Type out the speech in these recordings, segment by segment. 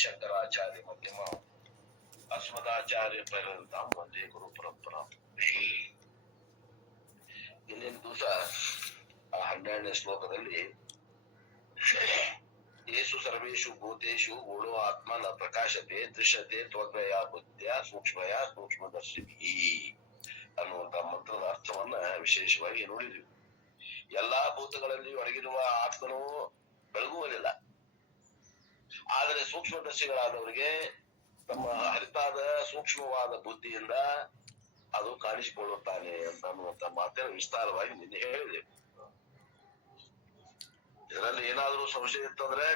ಶಂಕರಾಚಾರ್ಯ ಮಧ್ಯಮ ಅಸ್ಮದಾಚಾರ್ಯ ಪರ್ಯಂತ ಒಂದೇ ಗುರು ಪರಂಪರಾ. ಇಂದಿನ ದಿವಸ 12ನೇ ಶ್ಲೋಕದಲ್ಲಿ ಯೇಸು ಸರ್ವೇಶು ಭೂತೇಶು ಗೂಢೋ ಆತ್ಮ ನ ಪ್ರಕಾಶತೆ ದೃಶ್ಯತೆ ತ್ವಗ್ರಯ ಬುದ್ಧಿಯ ಸೂಕ್ಷ್ಮಯ ಸೂಕ್ಷ್ಮದರ್ಶಿಭಿ ಅನ್ನುವಂತ ಮಂತ್ರದ ಅರ್ಥವನ್ನ ವಿಶೇಷವಾಗಿ ನೋಡಿದ್ವಿ. ಎಲ್ಲಾ ಭೂತಗಳಲ್ಲಿ ಒಳಗಿರುವ ಆತ್ಮನು ಬೆಳಗುವುದಿಲ್ಲ, ಆದರೆ ಸೂಕ್ಷ್ಮದರ್ಶಿಗಳಾದವರಿಗೆ ತಮ್ಮ ಹರಿತಾದ ಸೂಕ್ಷ್ಮವಾದ ಬುದ್ಧಿಯಿಂದ ಅದು ಕಾಣಿಸಿಕೊಳ್ಳುತ್ತಾನೆ ಅಂತ ಅನ್ನುವಂತ ಮಾತನ್ನು ವಿಸ್ತಾರವಾಗಿ ನಿನ್ನೆ ಹೇಳಿದೆ. ಇದರಲ್ಲಿ ಏನಾದ್ರೂ ಸಂಶಯ ಇತ್ತಂದ್ರೆ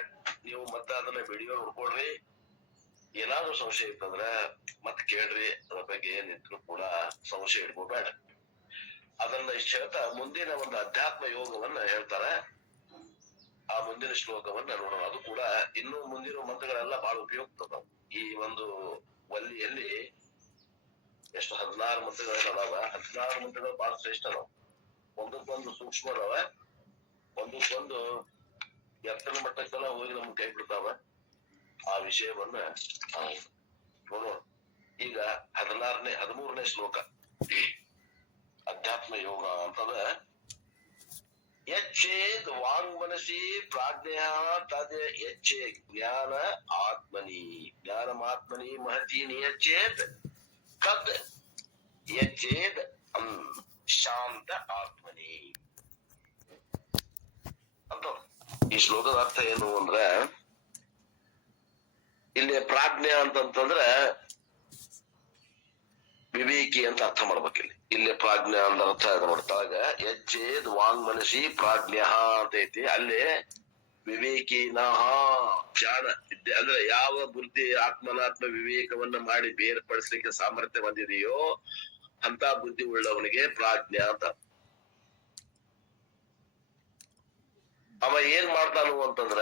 ನೀವು ಮತ್ತೆ ಅದನ್ನ ವಿಡಿಯೋ ನೋಡ್ಕೊಡ್ರಿ. ಏನಾದ್ರೂ ಸಂಶಯ ಇತ್ತಂದ್ರೆ ಮತ್ತೆ ಕೇಳ್ರಿ. ಅದ್ರ ಬಗ್ಗೆ ಏನಿದ್ರು ಕೂಡ ಸಂಶಯ ಇಟ್ಕೋಬೇಡ. ಅದನ್ನ ಇಷ್ಟ ಹೇಳ್ತಾ ಮುಂದಿನ ಒಂದು ಅಧ್ಯಾತ್ಮ ಯೋಗವನ್ನ ಹೇಳ್ತಾರೆ. ಆ ಮುಂದಿನ ಶ್ಲೋಕವನ್ನ ನೋಡೋಣ. ಅದು ಕೂಡ ಇನ್ನು ಮುಂದಿನ ಮಂತ್ರಗಳೆಲ್ಲ ಬಹಳ ಉಪಯುಕ್ತ. ಈ ಒಂದು ವಲ್ಲಿಯಲ್ಲಿ ಎಷ್ಟು 16 ಮಂತ್ರಗಳದಾವ. 16 ಮಂತ್ರಗಳು ಬಹಳ ಶ್ರೇಷ್ಠ ಅದಾವ. ಒಂದಕ್ಕೊಂದು ಸೂಕ್ಷ್ಮ ಅದಾವ, ಒಂದಕ್ಕೊಂದು ಎತ್ತನ ಮಟ್ಟಕ್ಕೆಲ್ಲ ಹೋಗಿ ನಮ್ಗೆ ಕೈ ಬಿಡ್ತಾವ. ಆ ವಿಷಯವನ್ನ ನೋಡೋಣ. ಈಗ 13ನೇ ಶ್ಲೋಕ ಅಧ್ಯಾತ್ಮ ಯೋಗ ಅಂತದ. ಯಚ್ಚೇದ್ ವಾಂಗ್ಮನಸಿ ಪ್ರಾಜ್ಞ ತದ್ ಯಚ್ಚೆ ಜ್ಞಾನ ಆತ್ಮನಿ ಜ್ಞಾನಮಾತ್ಮನಿ ಮಹತಿ ನಿಯಚ್ಚೇತ್ ತದ್ ಯಚ್ಚೇದ್ ಶಾಂತ ಆತ್ಮನಿ ಅಂತ. ಈ ಶ್ಲೋಕದ ಅರ್ಥ ಏನು ಅಂದ್ರೆ, ಇಲ್ಲಿ ಪ್ರಾಜ್ಞೆ ಅಂತಂತಂದ್ರೆ ವಿವೇಕಿ ಅಂತ ಅರ್ಥ ಮಾಡ್ಬೇಕಿಲ್ಲಿ. ಇಲ್ಲಿ ಪ್ರಾಜ್ಞೆ ಅಂತ ಅರ್ಥ ಮಾಡ್ತಾಗ ಯಚ್ಚೇದ್ ವಾಂಗ್ ಮನಸಿ ಪ್ರಾಜ್ಞ ಅಂತ ಐತಿ. ಅಲ್ಲಿ ವಿವೇಕಿನಃ ಜ್ಞಾನ ಅಂದ್ರೆ ಯಾವ ಬುದ್ಧಿ ಆತ್ಮನಾತ್ಮ ವಿವೇಕವನ್ನ ಮಾಡಿ ಬೇರ್ಪಡಿಸ್ಲಿಕ್ಕೆ ಸಾಮರ್ಥ್ಯ ಹೊಂದಿದೆಯೋ ಅಂತ ಬುದ್ಧಿ ಉಳ್ಳವನಿಗೆ ಪ್ರಾಜ್ಞ ಅಂತ. ಅವ ಏನ್ ಮಾಡ್ತಾನು ಅಂತಂದ್ರ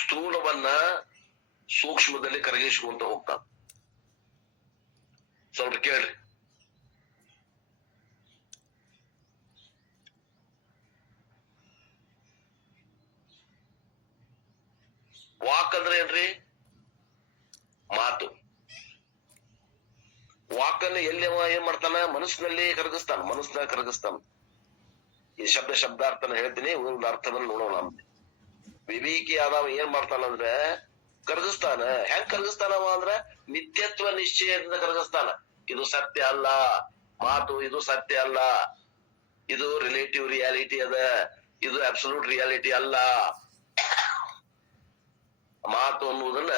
ಸ್ಥೂಲವನ್ನ ಸೂಕ್ಷ್ಮದಲ್ಲಿ ಕರಗಿಸ್ಕೊಂತ ಹೋಗ್ತಾನ. ಸ್ವಲ್ಪ ಕೇಳ್ರಿ. ವಾಕ್ ಅಂದ್ರೆ ಏನ್ರಿ? ಮಾತು. ವಾಕನ್ನು ಎಲ್ಲಿ ಏನ್ ಮಾಡ್ತಾನ? ಮನಸ್ಸಿನಲ್ಲಿ ಕರಗಿಸ್ತಾನ. ಮನಸ್ಸಿನಾಗ ಕರಗಿಸ್ತಾನ. ಈ ಶಬ್ದಾರ್ಥನ ಹೇಳ್ತೀನಿ, ಒಂದು ಅರ್ಥವನ್ನು ನೋಡೋಣ. ವಿವೇಕಿ ಆದವ ಏನ್ ಮಾಡ್ತಾನಂದ್ರೆ ಕರಗಿಸ್ತಾನ. ಹೆಂಗ್ ಕರಗಿಸ್ತಾನವ ಅಂದ್ರ ನಿತ್ಯತ್ವ ನಿಶ್ಚಯದಿಂದ ಕರಗಿಸ್ತಾನ. ಇದು ಸತ್ಯ ಅಲ್ಲ ಮಾತು, ಇದು ಸತ್ಯ ಅಲ್ಲ, ಇದು ರಿಲೇಟಿವ್ ರಿಯಾಲಿಟಿ ಅದ, ಇದು ಅಬ್ಸಲ್ಯೂಟ್ ರಿಯಾಲಿಟಿ ಅಲ್ಲ. ಮಾತು ಅನ್ನುವುದನ್ನ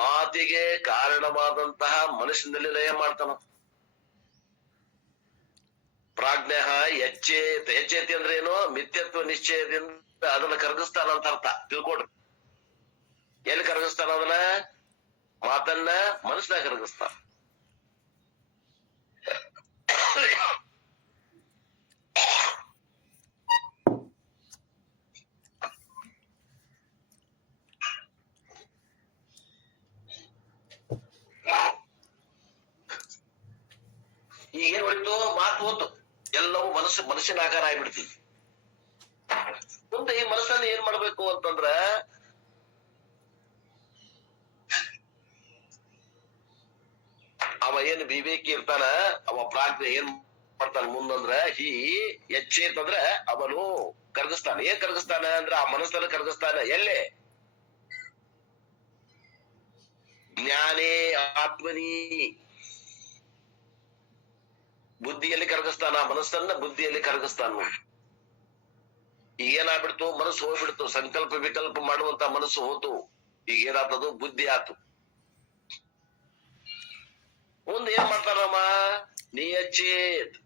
ಮಾತಿಗೆ ಕಾರಣವಾದಂತಹ ಮನಸ್ಸಿನಲ್ಲಿ ಲಯ ಮಾಡ್ತಾನ. ಪ್ರಾಜ್ಞ ಎಚ್ಚೇತಿ ಅಂದ್ರೆ ಏನು? ಮಿಥ್ಯತ್ವ ನಿಶ್ಚಯದಿಂದ ಅದನ್ನ ಕರಗಿಸ್ತಾನ ಅಂತ ಅರ್ಥ. ತಿಳ್ಕೊಡ್ರಿ. ಎಲ್ಲಿ ಕರಗಿಸ್ತಾನ? ಅದನ್ನ ಮಾತನ್ನ ಮನಸ್ಸಿನಾಗ ಕರಗಿಸ್ತಾನ. ಈಗೇನ್ ಹೊಡಿತು? ಮಾತು ಹೋತು. ಎಲ್ಲವೂ ಮನಸ್ಸಿನ ಆಕಾರ ಆಗ್ಬಿಡ್ತೀವಿ. ಮುಂದೆ ಈ ಮನಸ್ಸಲ್ಲಿ ಏನ್ ಮಾಡ್ಬೇಕು ಅಂತಂದ್ರ, ಅವ ಏನ್ ವಿವೇಕಿ ಇರ್ತಾನ, ಅವ ಪ್ರಾಜ್ಞೆ ಏನ್ ಮಾಡ್ತಾನ ಮುಂದಂದ್ರ ಎಚ್ಚೇತಂದ್ರ ಅವನು ಕರಗಿಸ್ತಾನ. ಏನ್ ಕರಗಿಸ್ತಾನ ಅಂದ್ರ ಆ ಮನಸ್ಸನ್ನ ಕರಗಿಸ್ತಾನ. ಎಲ್ಲೇ? ಜ್ಞಾನೇ ಆತ್ಮನಿ ಬುದ್ಧಿಯಲ್ಲಿ ಕರಗಿಸ್ತಾನ. ಮನಸ್ಸನ್ನ ಬುದ್ಧಿಯಲ್ಲಿ ಕರಗಿಸ್ತಾನ. ಈಗ ಏನಾಗ್ಬಿಡ್ತು? ಮನಸ್ಸು ಹೋಗ್ಬಿಡ್ತು. ಸಂಕಲ್ಪ ವಿಕಲ್ಪ ಮಾಡುವಂತ ಮನಸ್ಸು ಹೋತು. ಈಗ ಏನಾಗ್ತದು? ಬುದ್ಧಿ ಆತು. ಮುಂದೆ ಏನ್ ಮಾಡ್ತಾನಮ್ಮ? ನಿಯಚ್ಚೇತ್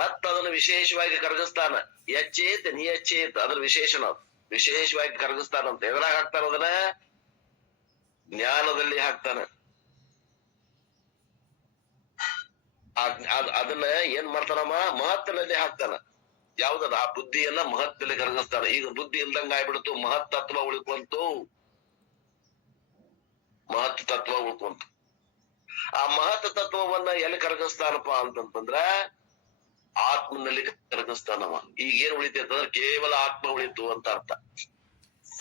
ಮತ್ತ ಅದನ್ನ ವಿಶೇಷವಾಗಿ ಕರಗಿಸ್ತಾನ. ಯಚ್ಚೇತ್ ನಿಯಚ್ಚೇತ್ ಅದ್ರ ವಿಶೇಷಣ. ವಿಶೇಷವಾಗಿ ಕರಗಿಸ್ತಾನಂತ. ಎದ್ರಾಗ ಹಾಕ್ತಾನ? ಅದನ್ನ ಜ್ಞಾನದಲ್ಲಿ ಹಾಕ್ತಾನ. ಅದನ್ನ ಏನ್ ಮಾಡ್ತಾನಮ್ಮ? ಮಹತ್ವದಲ್ಲಿ ಹಾಕ್ತಾನ. ಯಾವ್ದದ? ಆ ಬುದ್ಧಿಯನ್ನ ಮಹತ್ವದಲ್ಲಿ ಕರಗಿಸ್ತಾನ. ಈಗ ಬುದ್ಧಿ ಇಲ್ದಂಗ ಆಗ್ಬಿಡ್ತು. ಮಹತ್ತತ್ವ ಉಳ್ಕೊಂತು. ಮಹತ್ ತತ್ವ ಉಳ್ಕೊಂತು. ಆ ಮಹತ್ ತತ್ವವನ್ನ ಎಲ್ಲಿ ಕರಗಿಸ್ತಾನಪ್ಪ ಅಂತಂತಂದ್ರ ಆತ್ಮನಲ್ಲಿ ಕರಗಿಸ್ತಾನವ. ಈಗ ಏನ್ ಉಳಿತೈತೆ ಅಂದ್ರೆ ಕೇವಲ ಆತ್ಮ ಉಳಿತು ಅಂತ ಅರ್ಥ.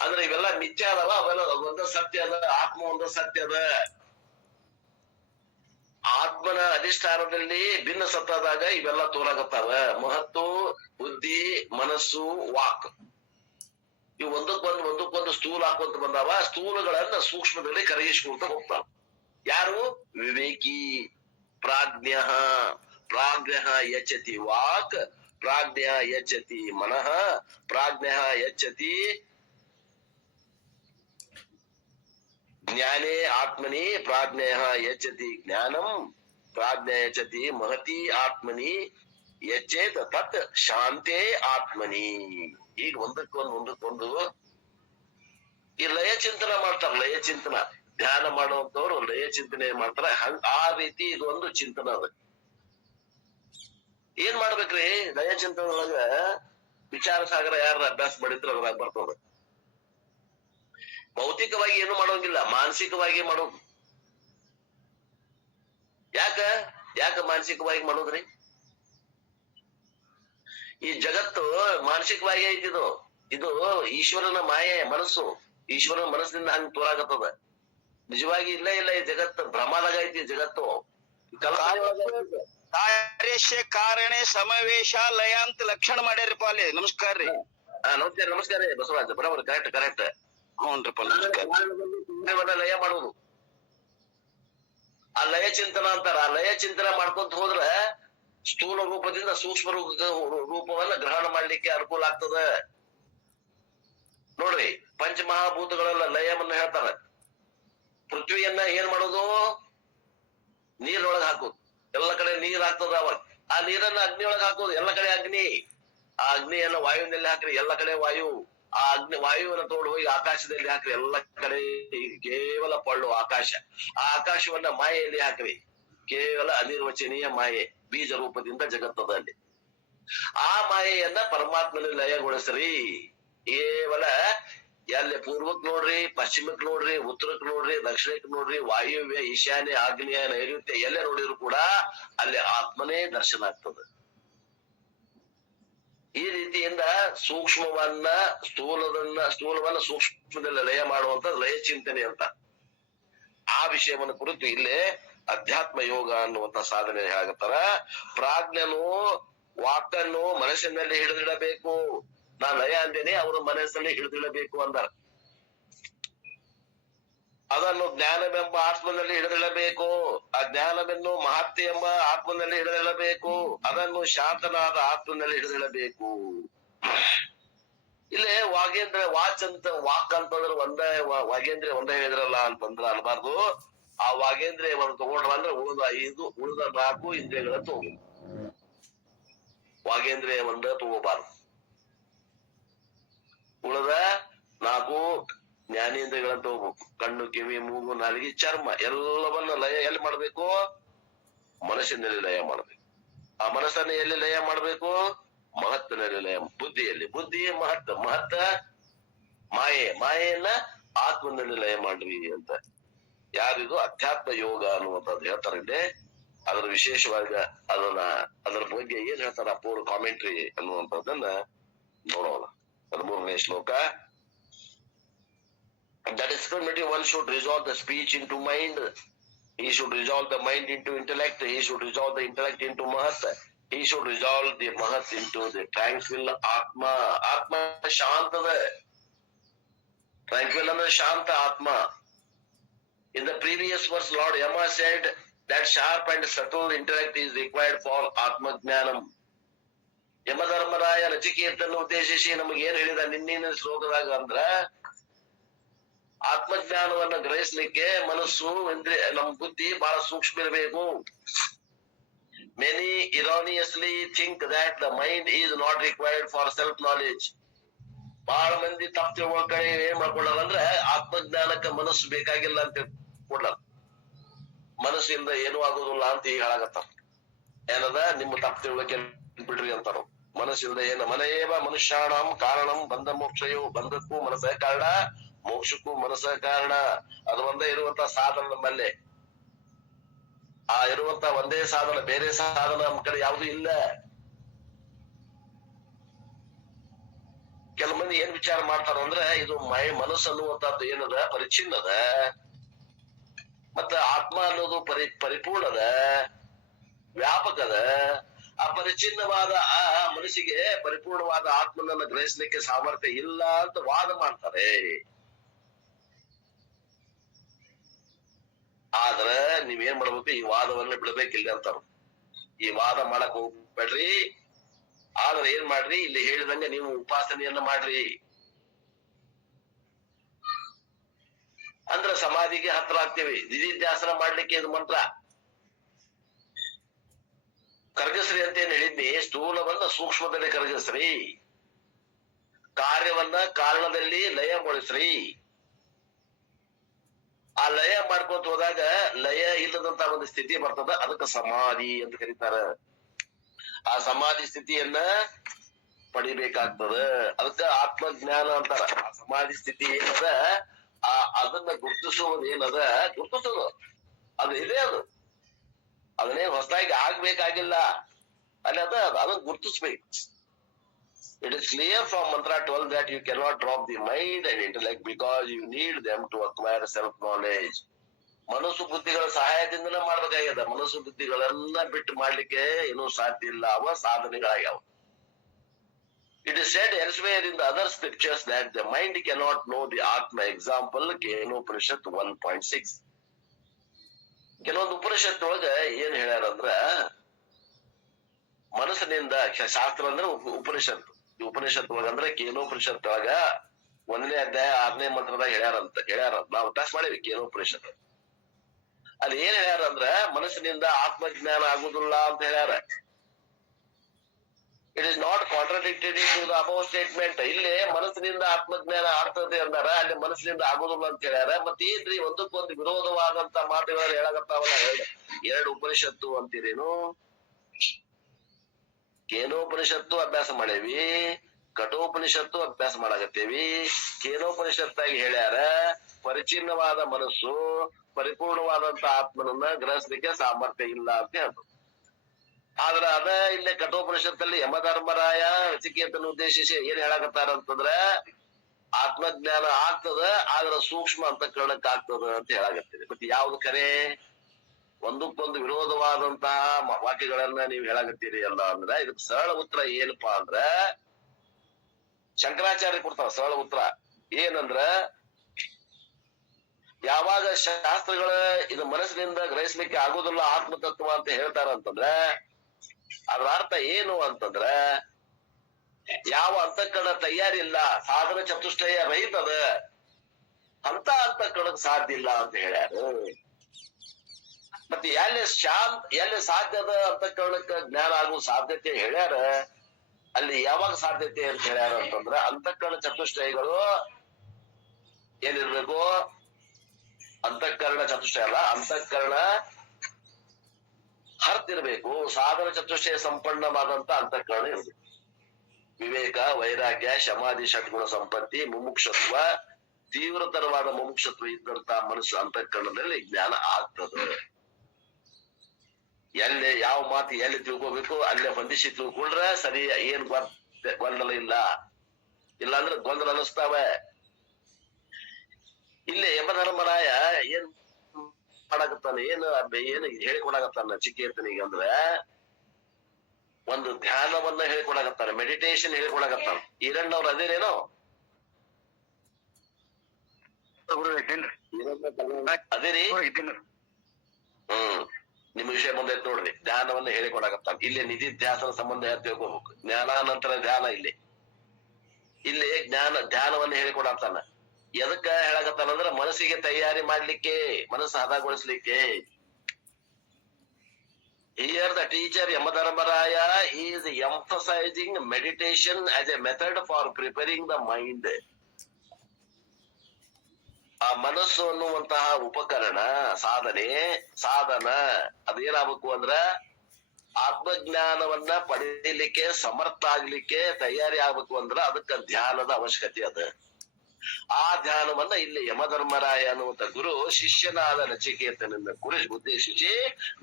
ಅಂದ್ರೆ ಇವೆಲ್ಲ ಮಿಥ್ಯ ಅದವ, ಅವೆಲ್ಲ ಒಂದ ಸತ್ಯ ಅದ, ಆತ್ಮ ಒಂದ ಸತ್ಯ ಅದ. ಆತ್ಮನ ಅಧಿಷ್ಠಾನದಲ್ಲಿ ಭಿನ್ನ ಸತ್ತಾದಾಗ ಇವೆಲ್ಲ ತೋರಾಗತ್ತಾವ. ಮಹತ್ತು, ಬುದ್ಧಿ, ಮನಸ್ಸು, ವಾಕ್ ಇವು ಒಂದಕ್ಕೊಂದು ಸ್ಥೂಲ ಹಾಕೊಂತ ಬಂದಾವ. ಸ್ಥೂಲಗಳನ್ನ ಸೂಕ್ಷ್ಮದಲ್ಲಿ ಕರಗಿಸ್ಕೊಂತ ಹೋಗ್ತಾವ. ಯಾರು? ವಿವೇಕಿ. ಪ್ರಾಜ್ಞ. ಪ್ರಾಜ್ಞ ಯಚ್ಚತಿ ವಾಕ್, ಪ್ರಾಜ್ಞ ಯಚ್ಚತಿ ಮನಃ, ಪ್ರಾಜ್ಞ ಯಚ್ಚತಿ ಜ್ಞಾನೇ ಆತ್ಮನಿ, ಪ್ರಾಜ್ಞ ಯಚ್ಚತಿ ಜ್ಞಾನಂ, ಪ್ರಾಜ್ಞ ಯಚ್ಚತಿ ಮಹತಿ ಆತ್ಮನಿ, ಯಚ್ಚೇತ್ ತತ್ ಶಾಂತೇ ಆತ್ಮನಿ. ಈಗ ಒಂದಕ್ಕೊಂದು ಈ ಲಯ ಚಿಂತನ ಮಾಡ್ತಾರ. ಲಯ ಚಿಂತನ ಧ್ಯಾನ ಮಾಡುವಂತವ್ರು ಲಯ ಚಿಂತನೆ ಮಾಡ್ತಾರ. ಆ ರೀತಿ ಇದು ಒಂದು ಚಿಂತನ ಅದ. ಏನ್ ಮಾಡ್ಬೇಕ್ರಿ? ಲಯ ಚಿಂತನದೊಳಗ ವಿಚಾರ ಸಾಗರ ಯಾರ ಅಭ್ಯಾಸ ಮಾಡಿದ್ರ ಅದ್ರಾಗ ಬರ್ತದ. ಭೌತಿಕವಾಗಿ ಏನು ಮಾಡೋಂಗಿಲ್ಲ, ಮಾನಸಿಕವಾಗಿ ಮಾಡೋದು. ಯಾಕ ಮಾನಸಿಕವಾಗಿ ಮಾಡೋದ್ರಿ? ಈ ಜಗತ್ತು ಮಾನಸಿಕವಾಗಿ ಐತಿದು. ಇದು ಈಶ್ವರನ ಮಾಯೆ ಮನಸ್ಸು. ಈಶ್ವರನ ಮನಸ್ಸಿನಿಂದ ಹಂಗ ತೋರಾಗತ್ತದ. ನಿಜವಾಗಿ ಇಲ್ಲ ಈ ಜಗತ್ತು ಭ್ರಮದಾಗ ಐತಿ. ಜಗತ್ತು ಕಾರ್ಯಸ್ಯ ಕಾರಣೆ ಸಮಾವೇಶ ಲಯ ಅಂತ ಲಕ್ಷಣ ಮಾಡ್ಯಾರಪ್ಪ ಅಲ್ಲಿ. ನಮಸ್ಕಾರ ರೀ. ನಮಸ್ಕಾರ ರೀ ಬಸವರಾಜ. ಬರೋಬರ್, ಕರೆಕ್ಟ್. ಹ್ಞೂನ್ರಿಪ್ಪ ನಮಸ್ಕಾರ. ಲಯ ಮಾಡುದು ಆ ಲಯ ಚಿಂತನ ಅಂತಾರ. ಆ ಲಯ ಚಿಂತನೆ ಮಾಡ್ಕೊಂತ ಹೋದ್ರ ಸ್ಥೂಲ ರೂಪದಿಂದ ಸೂಕ್ಷ್ಮ ರೂಪವನ್ನ ಗ್ರಹಣ ಮಾಡ್ಲಿಕ್ಕೆ ಅನುಕೂಲ ಆಗ್ತದ. ನೋಡ್ರಿ, ಪಂಚಮಹಾಭೂತಗಳೆಲ್ಲ ಲಯವನ್ನ ಹೇಳ್ತಾರ. ಪೃಥ್ವಿಯನ್ನ ಏನ್ ಮಾಡೋದು? ನೀರೊಳಗ ಹಾಕೋದು. ಎಲ್ಲ ಕಡೆ ನೀರ್ ಹಾಕ್ತದ. ಅವಾಗ ಆ ನೀರನ್ನ ಅಗ್ನಿಯೊಳಗ ಹಾಕೋದು. ಎಲ್ಲ ಕಡೆ ಅಗ್ನಿ. ಆ ಅಗ್ನಿಯನ್ನ ವಾಯುವಿನಲ್ಲಿ ಹಾಕ್ರಿ, ಎಲ್ಲ ಕಡೆ ವಾಯು. ಆ ವಾಯುವನ್ನ ತಗೊಂಡು ಹೋಗಿ ಆಕಾಶದಲ್ಲಿ ಹಾಕ್ರಿ, ಎಲ್ಲ ಕಡೆ ಕೇವಲ ಪಳ್ಳು ಆಕಾಶ. ಆ ಆಕಾಶವನ್ನ ಮಾಯೆಯಲ್ಲಿ ಹಾಕ್ರಿ, ಕೇವಲ ಅನಿರ್ವಚನೀಯ ಮಾಯೆ. ಬೀಜ ರೂಪದಿಂದ ಜಗತ್ತದ ಅಲ್ಲಿ. ಆ ಮಾಯೆಯನ್ನ ಪರಮಾತ್ಮನಲ್ಲಿ ಲಯಗೊಳಿಸ್ರಿ. ಕೇವಲ ಎಲ್ಲಿ ಪೂರ್ವಕ್ ನೋಡ್ರಿ, ಪಶ್ಚಿಮಕ್ ನೋಡ್ರಿ, ಉತ್ತರಕ್ ನೋಡ್ರಿ, ದಕ್ಷಿಣಕ್ ನೋಡ್ರಿ, ವಾಯುವ್ಯ, ಈಶಾನ್ಯ, ಆಗ್ನೇಯ, ನೈಋತ್ಯ ಎಲ್ಲೇ ನೋಡಿದ್ರು ಕೂಡ ಅಲ್ಲಿ ಆತ್ಮನೇ ದರ್ಶನ ಆಗ್ತದೆ. ಈ ರೀತಿಯಿಂದ ಸ್ಥೂಲವನ್ನ ಸೂಕ್ಷ್ಮದಲ್ಲಿ ಲಯ ಮಾಡುವಂತ ಲಯ ಚಿಂತನೆ ಅಂತ. ಆ ವಿಷಯವನ್ನು ಕುರಿತು ಇಲ್ಲೇ ಅಧ್ಯಾತ್ಮ ಯೋಗ ಅನ್ನುವಂತ ಸಾಧನೆ ಹೇಳತ್ತಾರ. ಪ್ರಾಜ್ಞನು ವಾಕನ್ನು ಮನಸ್ಸಿನಲ್ಲಿ ಹಿಡಿದಿಡಬೇಕು. ನಾ ಲಯ ಅಂದೇನೆ ಅವರ ಮನಸ್ಸಲ್ಲಿ ಹಿಡಿದಿಡಬೇಕು ಅಂದಾರ. ಅದನ್ನು ಜ್ಞಾನವೆಂಬ ಆತ್ಮನಲ್ಲಿ ಹಿಡಿದಿಡಬೇಕು. ಆ ಜ್ಞಾನವನ್ನು ಮಹತ್ಯ ಎಂಬ ಆತ್ಮನಲ್ಲಿ ಹಿಡಿದಿಡಬೇಕು. ಅದನ್ನು ಶಾಂತನಾದ ಆತ್ಮನಲ್ಲಿ ಹಿಡಿದಿಡಬೇಕು. ಇಲ್ಲೇ ವಾಗೇಂದ್ರ ವಾಕ್ ಅಂತಂದ್ರೆ ವಾಗೇಂದ್ರ ಒಂದೇ ಹೇಳಿದ್ರಲ್ಲ ಅಂತಂದ್ರ ಅನ್ಬಾರ್ದು. ಆ ವಾಗೇಂದ್ರಿಯವನ್ನು ತಗೊಂಡ್ರ ಅಂದ್ರೆ ಉಳಿದ 4 ಇಂದ್ರಿಯಗಳನ್ನ ತಗೋ. ವಾಗೇಂದ್ರಿಯ ಒಂದ ತಗೋಬಾರ್ದು. ಉಳಿದ 4 ಜ್ಞಾನೇಂದ್ರಿಯಗಳನ್ನ ತಗೋಬೇಕು. ಕಣ್ಣು, ಕಿವಿ, ಮೂಗು, ನಾಲಿಗೆ, ಚರ್ಮ ಎಲ್ಲವನ್ನ ಲಯ ಎಲ್ಲಿ ಮಾಡ್ಬೇಕು? ಮನಸ್ಸಿನಲ್ಲಿ ಲಯ ಮಾಡ್ಬೇಕು. ಆ ಮನಸ್ಸನ್ನ ಎಲ್ಲಿ ಲಯ ಮಾಡ್ಬೇಕು? ಮಹತ್ತಿನಲ್ಲಿ ಲಯ. ಬುದ್ಧಿಯಲ್ಲಿ. ಬುದ್ಧಿ ಮಹತ್ತ ಮಾಯೆಯನ್ನ ಆತ್ಮನಲ್ಲಿ ಲಯ ಮಾಡ್ರಿ ಅಂತ. ಯಾರಿದು ಅಧ್ಯಾತ್ಮ ಯೋಗ ಅನ್ನುವಂಥದ್ದು ಹೇಳ್ತಾರೆ ಇಲ್ಲಿ. ಅದರ ವಿಶೇಷವಾಗಿ ಅದರ ಬಗ್ಗೆ ಏನ್ ಹೇಳ್ತಾರ ಪೂರ್ವ ಕಾಮೆಂಟ್ರಿ ಅನ್ನುವಂಥದ್ದನ್ನ ನೋಡೋಣ. 13ನೇ ಶ್ಲೋಕ. That discriminating one should resolve the speech into mind. He should resolve the mind into intellect. He should resolve the intellect into mahat. He should resolve the mahat into the tranquil atma. Atma shantava. Tranquil and shanta atma. In the previous verse, Lord Yama said that sharp and subtle intellect is required for Atma Jnanam. Yamadharmaraya ನಚಿಕೇತನ ಉದ್ದೇಶಿಸಿ ನಮಗೆ ಏನ್ ಹೇಳಿದ ನಿನ್ನಿನ ಶ್ಲೋಕದಾಗ ಅಂದ್ರ, ಆತ್ಮಜ್ಞಾನವನ್ನ ಗ್ರಹಿಸ್ಲಿಕ್ಕೆ ಮನಸ್ಸು ನಮ್ ಬುದ್ಧಿ ಬಹಳ ಸೂಕ್ಷ್ಮ ಇರಬೇಕು. Many erroneously think that the mind is not required for self knowledge. ಬಹಳ ಮಂದಿ ತಪ್ಪು ತಿಳ್ಕೊಳ್ಕ ಏನ್ ಮಾಡ್ಕೊಳ್ಳಾರ ಅಂದ್ರೆ ಆತ್ಮಜ್ಞಾನಕ್ಕೆ ಮನಸ್ಸು ಬೇಕಾಗಿಲ್ಲ ಅಂತ ಕೊಡ್ಲಾರ. ಮನಸ್ಸಿಂದ ಏನೂ ಆಗೋದಿಲ್ಲ ಅಂತ ಈಗ ಹೇಳಾಗತ್ತಾರ. ಏನದ ನಿಮ್ಮ ತಪ್ಪು ತಿಳ್ಕೊಳಕ್ಕೆ ಬಿಡ್ರಿ ಅಂತಾರ. ಮನಸ್ಸಿಂದ ಏನ ಮನಯೇವ ಮನುಷ್ಯಾಣಂ ಕಾರಣಂ ಬಂಧ ಮೋಕ್ಷಯೋ. ಬಂಧಕ್ಕೂ ಮನಸ್ಸ ಕಾರಣ, ಮೋಕ್ಷಕ್ಕೂ ಮನಸ್ಸ ಕಾರಣ. ಅದು ಒಂದೇ ಇರುವಂತ ಸಾಧನ ನಮ್ಮಲ್ಲಿ. ಆ ಇರುವಂತ ಒಂದೇ ಸಾಧನ, ಬೇರೆ ಸಾಧನ ನಮ್ಮ ಕಡೆ ಯಾವ್ದು ಇಲ್ಲ. ಮಂದಿ ಏನ್ ವಿಚಾರ ಮಾಡ್ತಾರ ಅಂದ್ರೆ ಇದು ಮನಸ್ಸು ಅನ್ನುವಂಥದ್ದು ಏನದ ಪರಿಚ್ಛಿನ್ನದ, ಮತ್ತ ಆತ್ಮ ಅನ್ನೋದು ಪರಿಪೂರ್ಣದ, ವ್ಯಾಪಕದ. ಆ ಪರಿಚ್ಛಿನ್ನವಾದ ಆ ಮನಸ್ಸಿಗೆ ಪರಿಪೂರ್ಣವಾದ ಆತ್ಮನನ್ನ ಗ್ರಹಿಸ್ಲಿಕ್ಕೆ ಸಾಮರ್ಥ್ಯ ಇಲ್ಲ ಅಂತ ವಾದ ಮಾಡ್ತಾರೆ. ಆದ್ರ ನೀವೇನ್ ಮಾಡ್ಬೇಕು, ಈ ವಾದವನ್ನ ಬಿಡಬೇಕಿಲ್ಲ ಅಂತಾರ. ಈ ವಾದ ಮಾಡಕ್ ಹೋಗ್ಬೇಡ್ರಿ. ಆದ್ರೆ ಏನ್ ಮಾಡ್ರಿ, ಇಲ್ಲಿ ಹೇಳಿದಂಗೆ ನೀವು ಉಪಾಸನೆಯನ್ನ ಮಾಡ್ರಿ. ಅಂದ್ರ ಸಮಾಧಿಗೆ ಹತ್ರ ಆಗ್ತೀವಿ. ನಿಧಿಧ್ಯಾಸನ ಮಾಡ್ಲಿಕ್ಕೆ ಇದು ಮಂತ್ರ. ಕರಗಿಸ್ರಿ ಅಂತ ಏನ್ ಹೇಳಿದ್ನಿ, ಸ್ಥೂಲವನ್ನ ಸೂಕ್ಷ್ಮದಲ್ಲಿ ಕರಗಿಸ್ರಿ, ಕಾರ್ಯವನ್ನ ಕಾರಣದಲ್ಲಿ ಲಯಗೊಳಿಸ್ರಿ. ಆ ಲಯ ಮಾಡ್ಕೊಂತ ಹೋದಾಗ ಲಯ ಇಲ್ಲದಂತ ಒಂದು ಸ್ಥಿತಿ ಬರ್ತದ, ಅದಕ್ಕೆ ಸಮಾಧಿ ಅಂತ ಕರೀತಾರ. ಆ ಸಮಾಧಿ ಸ್ಥಿತಿಯನ್ನ ಪಡಿಬೇಕಾಗ್ತದ, ಅದಕ್ಕ ಆತ್ಮಜ್ಞಾನ ಅಂತಾರ. ಆ ಸಮಾಧಿ ಸ್ಥಿತಿ ಏನದ, ಅದನ್ನ ಗುರುತಿಸುವುದು ಏನದ, ಗುರುತಿಸೋದು ಅದು ಇದೆ. ಅದನ್ನೇ ಹೊಸದಾಗಿ ಆಗ್ಬೇಕಾಗಿಲ್ಲ, ಅಲ್ಲಿ ಅದನ್ನ ಗುರುತಿಸ್ಬೇಕು. It is clear from mantra 12 that you cannot drop the mind and intellect because you need them to acquire self-knowledge. ಮನಸ್ಸು ಬುದ್ಧಿಗಳ ಸಹಾಯದಿಂದನೇ ಮಾಡ್ಬೇಕಾಗ್ಯದ. ಮನಸ್ಸು ಬುದ್ಧಿಗಳನ್ನ ಬಿಟ್ಟು ಮಾಡ್ಲಿಕ್ಕೆ ಏನೂ ಸಾಧ್ಯ ಇಲ್ಲ, ಅವ ಸಾಧನೆಗಳಾಗ್ಯಾವ. It is said elsewhere in the other scriptures that the mind cannot know the Atma. Example, Kenopanishad 1.6. ಕೆಲವೊಂದು ಉಪನಿಷತ್ ಒಳಗ ಏನ್ ಹೇಳ್ಯಾರಂದ್ರ, ಮನಸ್ಸಿನಿಂದ, ಶಾಸ್ತ್ರ ಅಂದ್ರೆ ಉಪನಿಷತ್ತು, ಈ ಉಪನಿಷತ್ ಒಳಗ ಅಂದ್ರೆ ಕೇನೋಪನಿಷತ್ ಒಳಗ 1ನೇ ಅಧ್ಯಾಯ 6ನೇ ಮಂತ್ರದಾಗ ಹೇಳ್ಯಾರ. ನಾವು ಟಚ್ ಮಾಡೇವಿ ಕೇನೋಪನಿಷತ್. ಅಲ್ಲಿ ಏನ್ ಹೇಳ್ಯಾರಂದ್ರ, ಮನಸ್ಸಿನಿಂದ ಆತ್ಮಜ್ಞಾನ ಆಗುದಿಲ್ಲ ಅಂತ ಹೇಳ್ಯಾರ. It is not contradicted to the above statement. ಇಲ್ಲಿ ಮನಸ್ಸಿನಿಂದ ಆತ್ಮಜ್ಞಾನ ಆಗ್ತದೆ ಅಂದಾರ, ಅಲ್ಲಿ ಮನಸ್ಸಿನಿಂದ ಆಗುದಿಲ್ಲ ಅಂತ ಹೇಳ್ಯಾರ. ಮತ್ತೇನ್ರಿ ಒಂದಕ್ಕೊಂದು ವಿರೋಧವಾದಂತ ಮಾತುಗಳನ್ನು ಹೇಳಕತ್ತಾವಲ್ಲ, 2 ಉಪನಿಷತ್ತು ಅಂತೀರೇನು? ಕೇನೋಪನಿಷತ್ತು ಅಭ್ಯಾಸ ಮಾಡೇವಿ, ಕಠೋಪನಿಷತ್ತು ಅಭ್ಯಾಸ ಮಾಡಾಕತ್ತೇವಿ. ಕೇನೋಪನಿಷತ್ತಾಗಿ ಹೇಳ್ಯಾರ, ಪರಿಚ್ಛಿನ್ನವಾದ ಮನಸ್ಸು ಪರಿಪೂರ್ಣವಾದಂತ ಆತ್ಮನನ್ನ ಗ್ರಹಿಸ್ಲಿಕ್ಕೆ ಸಾಮರ್ಥ್ಯ ಇಲ್ಲ ಅಂತ ಹೇಳ್ತು. ಆದ್ರ ಅದ ಇಲ್ಲೇ ಕಠೋಪನಿಷತ್ತಲ್ಲಿ ಯಮಧರ್ಮರಾಯ ನಚಿಕೇತನ ಉದ್ದೇಶಿಸಿ ಏನ್ ಹೇಳಕತ್ತಾರ ಅಂತಂದ್ರ, ಆತ್ಮಜ್ಞಾನ ಆಗ್ತದ, ಆದ್ರ ಸೂಕ್ಷ್ಮ ಅಂತಃಕರಣಕ್ಕೆ ಆಗ್ತದ ಅಂತ ಹೇಳಾಕತ್ತೀರಿ. ಮತ್ತೆ ಯಾವ್ದು ಖರೆ? ಒಂದಕ್ಕೊಂದು ವಿರೋಧವಾದಂತಹ ವಾಕ್ಯಗಳನ್ನ ನೀವು ಹೇಳಾಕತ್ತೀರಿ ಅಲ್ಲ ಅಂದ್ರ, ಇದಕ್ ಸರಳ ಉತ್ತರ ಏನಪ್ಪಾ ಅಂದ್ರ, ಶಂಕರಾಚಾರ್ಯ ಕೊಡ್ತಾರ ಸರಳ ಉತ್ತರ. ಏನಂದ್ರ, ಯಾವಾಗ ಶಾಸ್ತ್ರಗಳ ಇದು ಮನಸ್ಸಿನಿಂದ ಗ್ರಹಿಸ್ಲಿಕ್ಕೆ ಆಗುದಿಲ್ಲ ಆತ್ಮತತ್ವ ಅಂತ ಹೇಳ್ತಾರ ಅಂತಂದ್ರ, ಅದ್ರ ಅರ್ಥ ಏನು ಅಂತಂದ್ರ, ಯಾವ ಅಂತಃಕರಣ ತಯಾರಿಲ್ಲ, ಸಾಧನ ಚತುಷ್ಟಯ ರಹಿತದ ಅಂತ ಅಂತಃಕರಣಕ್ ಸಾಧ್ಯ ಇಲ್ಲ ಅಂತ ಹೇಳ್ಯಾರ. ಮತ್ತೆ ಎಲ್ಲಿ ಸಾಧ್ಯದ ಅಂತಃಕರಣಕ್ಕ ಜ್ಞಾನ ಆಗುವ ಸಾಧ್ಯತೆ ಹೇಳ್ಯಾರ, ಅಲ್ಲಿ ಯಾವಾಗ ಸಾಧ್ಯತೆ ಅಂತ ಹೇಳ್ಯಾರ ಅಂತಂದ್ರ, ಅಂತಃಕರಣ ಚತುಷ್ಟಯಗಳು ಏನಿರ್ಬೇಕು? ಅಂತಃಕರಣ ಚತುಷ್ಟಯ ಅಲ್ಲ, ಅಂತಃಕರಣ ಹರ್ತಿರ್ಬೇಕು. ಸಾಧನ ಚತುಷ್ಟಯ ಸಂಪನ್ನವಾದಂತ ಅಂತಃಕರಣ ಇರ್ಬೇಕು. ವಿವೇಕ, ವೈರಾಗ್ಯ, ಶಮಾಧಿ, ಷಟ್ಗುಣ ಸಂಪತ್ತಿ, ಮುಮುಕ್ಷತ್ವ, ತೀವ್ರತರವಾದ ಮುಮುಕ್ಷತ್ವ ಇದ್ದಂತ ಮನಸ್ಸು ಅಂತಃಕರಣದಲ್ಲಿ ಜ್ಞಾನ ಆಗ್ತದ. ಎಲ್ಲಿ ಯಾವ ಮಾತು ಎಲ್ಲಿ ತಿಳ್ಕೋಬೇಕು ಅಲ್ಲೇ ಹೊಂದಿಸಿ ತಿಳ್ಕೊಂಡ್ರೆ ಸರಿ, ಏನ್ ಗೊಂದಲ ಇಲ್ಲ. ಇಲ್ಲಾಂದ್ರೆ ಗೊಂದಲ ಅನಿಸ್ತಾವೆ. ಇಲ್ಲಿ ಯಮಧರ್ಮರಾಯ ಏನ್ ಮಾಡಾಕತ್ತಾನ, ಏನು ಹೇಳಿಕೊಡಾಕತ್ತಾನ ನಚಿಕೇತನಿಗೆ ಅಂದ್ರೆ, ಒಂದು ಧ್ಯಾನವನ್ನ ಹೇಳಿಕೊಡಾಕತ್ತಾನ, ಮೆಡಿಟೇಷನ್ ಹೇಳಿಕೊಡಾಕತ್ತಾನ. ಈರಣ್ಣವ್ರು ಅದೇನೇನೋ ಅದೇರಿ. ನಿಮ್ ವಿಷಯ ಮುಂದೆ ನೋಡ್ರಿ, ಧ್ಯಾನವನ್ನ ಹೇಳಿಕೊಡಾಕತ್ತಾನ. ಇಲ್ಲಿ ನಿಧಿಧ್ಯಾಸನ ಸಂಬಂಧ ತಿಳ್ಕೋಬೇಕು. ಜ್ಞಾನಾನಂತರ ಧ್ಯಾನ. ಇಲ್ಲಿ ಧ್ಯಾನವನ್ನ ಹೇಳಿಕೊಡಾಕತ್ತಾನ. ಎದಕ್ಕ ಹೇಳಕತ್ತಾನಂದ್ರ, ಮನಸ್ಸಿಗೆ ತಯಾರಿ ಮಾಡ್ಲಿಕ್ಕೆ, ಮನಸ್ಸು ಹದಗೊಳಿಸ್ಲಿಕ್ಕೆ. Here the teacher Yamadharmaraya is emphasizing meditation as a method for preparing the mind. ಆ ಮನಸ್ಸು ಅನ್ನುವಂತಹ ಉಪಕರಣ, ಸಾಧನ ಅದೇನಾಗಬೇಕು ಅಂದ್ರ, ಆತ್ಮಜ್ಞಾನವನ್ನ ಪಡೆಯಲಿಕ್ಕೆ ಸಮರ್ಥ ಆಗ್ಲಿಕ್ಕೆ ತಯಾರಿ ಆಗ್ಬೇಕು ಅಂದ್ರ ಅದಕ್ಕ ಧ್ಯಾನದ ಅವಶ್ಯಕತೆ ಅದ. ಆ ಧ್ಯಾನವನ್ನ ಇಲ್ಲಿ ಯಮಧರ್ಮರಾಯ ಅನ್ನುವಂತ ಗುರು ಶಿಷ್ಯನಾದ ನಚಿಕೇತನನ್ನ ಉದ್ದೇಶಿಸಿ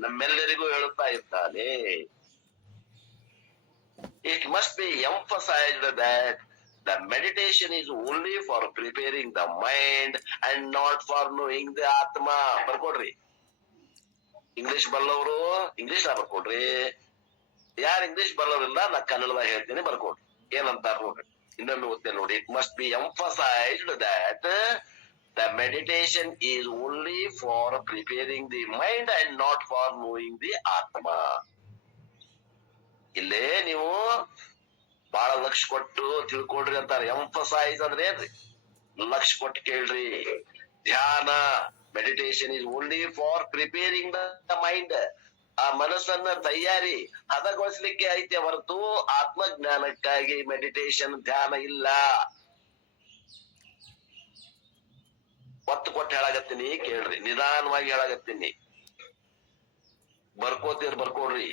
ನಮ್ಮೆಲ್ಲರಿಗೂ ಹೇಳುತ್ತಾ ಇದ್ದಾನೆ. It must be emphasized that The meditation is only for preparing the mind and not for knowing the Atma. ಬರ್ಕೊಡ್ರಿ. ಇಂಗ್ಲಿಷ್ ಬಲ್ಲವರು ಇಂಗ್ಲಿಷ್ ಬರ್ಕೊಡ್ರಿ. ಯಾರು ಇಂಗ್ಲಿಷ್ ಬಲ್ಲವರಿಲ್ಲ ನಾ ಕನ್ನಡದಾಗ ಹೇಳ್ತೀನಿ, ಬರ್ಕೊಡ್ರಿ. ಏನಂತಾರ ನೋಡ್ರಿ, ಇನ್ನೊಮ್ಮೆ ಓದ್ತೇನೆ ನೋಡಿ. It must be emphasized that the meditation is only for preparing the mind and not for knowing the Atma. ಇಲ್ಲೇ ನೀವು ಬಹಳ ಲಕ್ಷ ಕೊಟ್ಟು ತಿಳ್ಕೊಡ್ರಿ ಅಂತಾರೆ. ಎಂಫಸೈಸ್ ಅಂದ್ರೆ ಏನ್ರಿ? ಲಕ್ಷ ಕೊಟ್ಟು ಕೇಳ್ರಿ. ಧ್ಯಾನ, meditation is only for preparing the mind. ಆ ಮನಸ್ಸನ್ನ ತಯಾರಿ ಹದಗೊಳಿಸ್ಲಿಕ್ಕೆ ಐತೆ ಹೊರತು ಆತ್ಮಜ್ಞಾನಕ್ಕಾಗಿ ಮೆಡಿಟೇಷನ್ ಧ್ಯಾನ ಇಲ್ಲ. ಒತ್ತು ಕೊಟ್ಟು ಹೇಳಾಗತ್ತೀನಿ, ಕೇಳ್ರಿ. ನಿಧಾನವಾಗಿ ಹೇಳಾಗತ್ತೀನಿ, ಬರ್ಕೊಡ್ರಿ.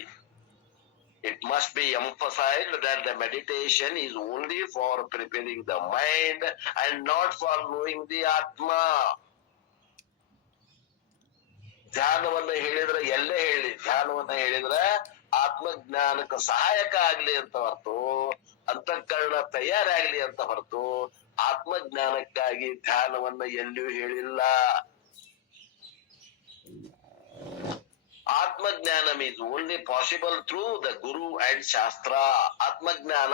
It must be emphasized that the meditation is only for preparing the mind and not for knowing the Atma. ಧ್ಯಾನವನ್ನ ಹೇಳಿದ್ರೆ ಎಲ್ಲೇ ಹೇಳಿ, ಧ್ಯಾನವನ್ನ ಹೇಳಿದ್ರೆ ಆತ್ಮಜ್ಞಾನಕ್ಕೆ ಸಹಾಯಕ ಆಗ್ಲಿ ಅಂತ ಹೊರತು, ಅಂತಃಕರಣ ತಯಾರಾಗ್ಲಿ ಅಂತ ಹೊರತು ಆತ್ಮಜ್ಞಾನಕ್ಕಾಗಿ ಧ್ಯಾನವನ್ನ ಎಲ್ಲಿಯೂ ಹೇಳಿಲ್ಲ. Atmagnanam is only possible through the Guru and Shastra. ಆತ್ಮಜ್ಞಾನ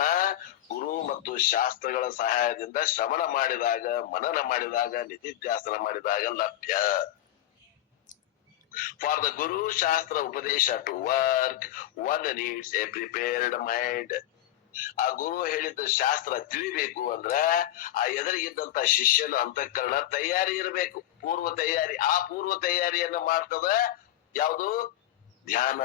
ಗುರು ಮತ್ತು ಶಾಸ್ತ್ರಗಳ ಸಹಾಯದಿಂದ ಶ್ರವಣ ಮಾಡಿದಾಗ, ಮನನ ಮಾಡಿದಾಗ, ನಿಧಿಧ್ಯಾಸನ ಮಾಡಿದಾಗ ಲಭ್ಯ. For the Guru Shastra Upadesha to work, one needs a prepared mind. ಆ ಗುರು ಹೇಳಿದ ಶಾಸ್ತ್ರ ತಿಳಿಬೇಕು ಅಂದ್ರ ಆ ಎದುರಿಗಿದ್ದಂತ ಶಿಷ್ಯನ ಅಂತಃಕರಣ ತಯಾರಿ ಇರಬೇಕು, ಪೂರ್ವ ತಯಾರಿ. ಆ ಪೂರ್ವ ತಯಾರಿಯನ್ನ ಮಾಡ್ತದ ಯಾವುದು? ಧ್ಯಾನ.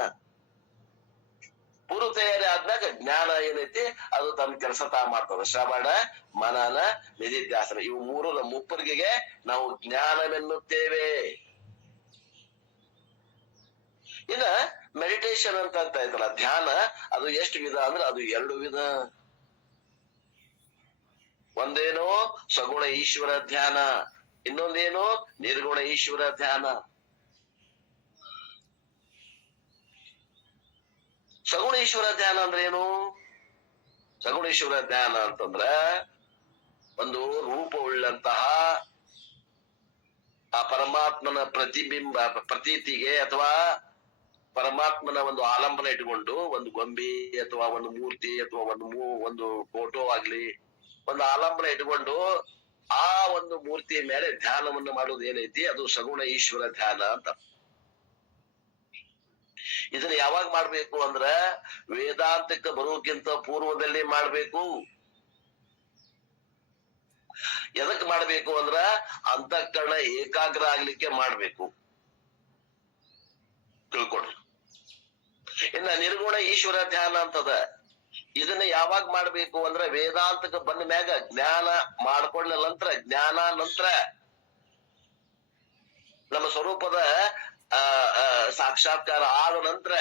ಪೂರ್ವ ತಯಾರಿ ಆದ್ಮೇಲೆ ಜ್ಞಾನ ಏನೈತಿ ಅದು ತನ್ನ ಕೆಲಸ ಮಾಡ್ತದ. ಶ್ರವಣ, ಮನನ, ನಿಧಿಧ್ಯಾಸನ, ಇವು ಮೂರು ಮುಪ್ಪರಿಗೆ ನಾವು ಜ್ಞಾನವೆನ್ನುತ್ತೇವೆ. ಇನ್ನ ಮೆಡಿಟೇಷನ್ ಅಂತ ಐತಲ್ಲ, ಧ್ಯಾನ, ಅದು ಎಷ್ಟು ವಿಧ ಅಂದ್ರೆ ಅದು 2 ವಿಧ. ಒಂದೇನೋ ಸಗುಣ ಈಶ್ವರ ಧ್ಯಾನ, ಇನ್ನೊಂದೇನು ನಿರ್ಗುಣ ಈಶ್ವರ ಧ್ಯಾನ. ಸಗುಣೇಶ್ವರ ಧ್ಯಾನ ಅಂದ್ರೆ ಏನು? ಸಗುಣೇಶ್ವರ ಧ್ಯಾನ ಅಂತಂದ್ರ ಒಂದು ರೂಪವುಳ್ಳಂತಹ ಆ ಪರಮಾತ್ಮನ ಪ್ರತಿಬಿಂಬ, ಪ್ರತೀತಿಗೆ ಅಥವಾ ಪರಮಾತ್ಮನ ಒಂದು ಆಲಂಬನ ಇಟ್ಕೊಂಡು ಒಂದು ಗೊಂಬೆ ಅಥವಾ ಒಂದು ಮೂರ್ತಿ ಅಥವಾ ಒಂದು ಫೋಟೋ ಆಗ್ಲಿ ಒಂದು ಆಲಂಬನ ಇಟ್ಕೊಂಡು ಆ ಒಂದು ಮೂರ್ತಿಯ ಮೇಲೆ ಧ್ಯಾನವನ್ನು ಮಾಡೋದು ಏನೈತಿ ಅದು ಸಗುಣ ಈಶ್ವರ ಧ್ಯಾನ ಅಂತ. ಇದನ್ನ ಯಾವಾಗ ಮಾಡ್ಬೇಕು ಅಂದ್ರ ವೇದಾಂತಕ್ಕೆ ಬರೋಕ್ಕಿಂತ ಪೂರ್ವದಲ್ಲಿ ಮಾಡ್ಬೇಕು. ಎದಕ್ ಮಾಡ್ಬೇಕು ಅಂದ್ರ ಅಂತಃಕರಣ ಏಕಾಗ್ರ ಆಗ್ಲಿಕ್ಕೆ ಮಾಡ್ಬೇಕು. ತಿಳ್ಕೊಡ್ರಿ. ಇನ್ನ ನಿರ್ಗುಣ ಈಶ್ವರ ಧ್ಯಾನ ಅಂತದ. ಇದನ್ನ ಯಾವಾಗ ಮಾಡ್ಬೇಕು ಅಂದ್ರ ವೇದಾಂತಕ್ಕೆ ಬಂದ ಮ್ಯಾಗ ಜ್ಞಾನ ಮಾಡ್ಕೊಂಡ ನಂತರ, ಜ್ಞಾನ ನಂತರ ನಮ್ಮ ಸ್ವರೂಪದ ಸಾಕ್ಷಾತ್ಕಾರ ಆದ ನಂತರ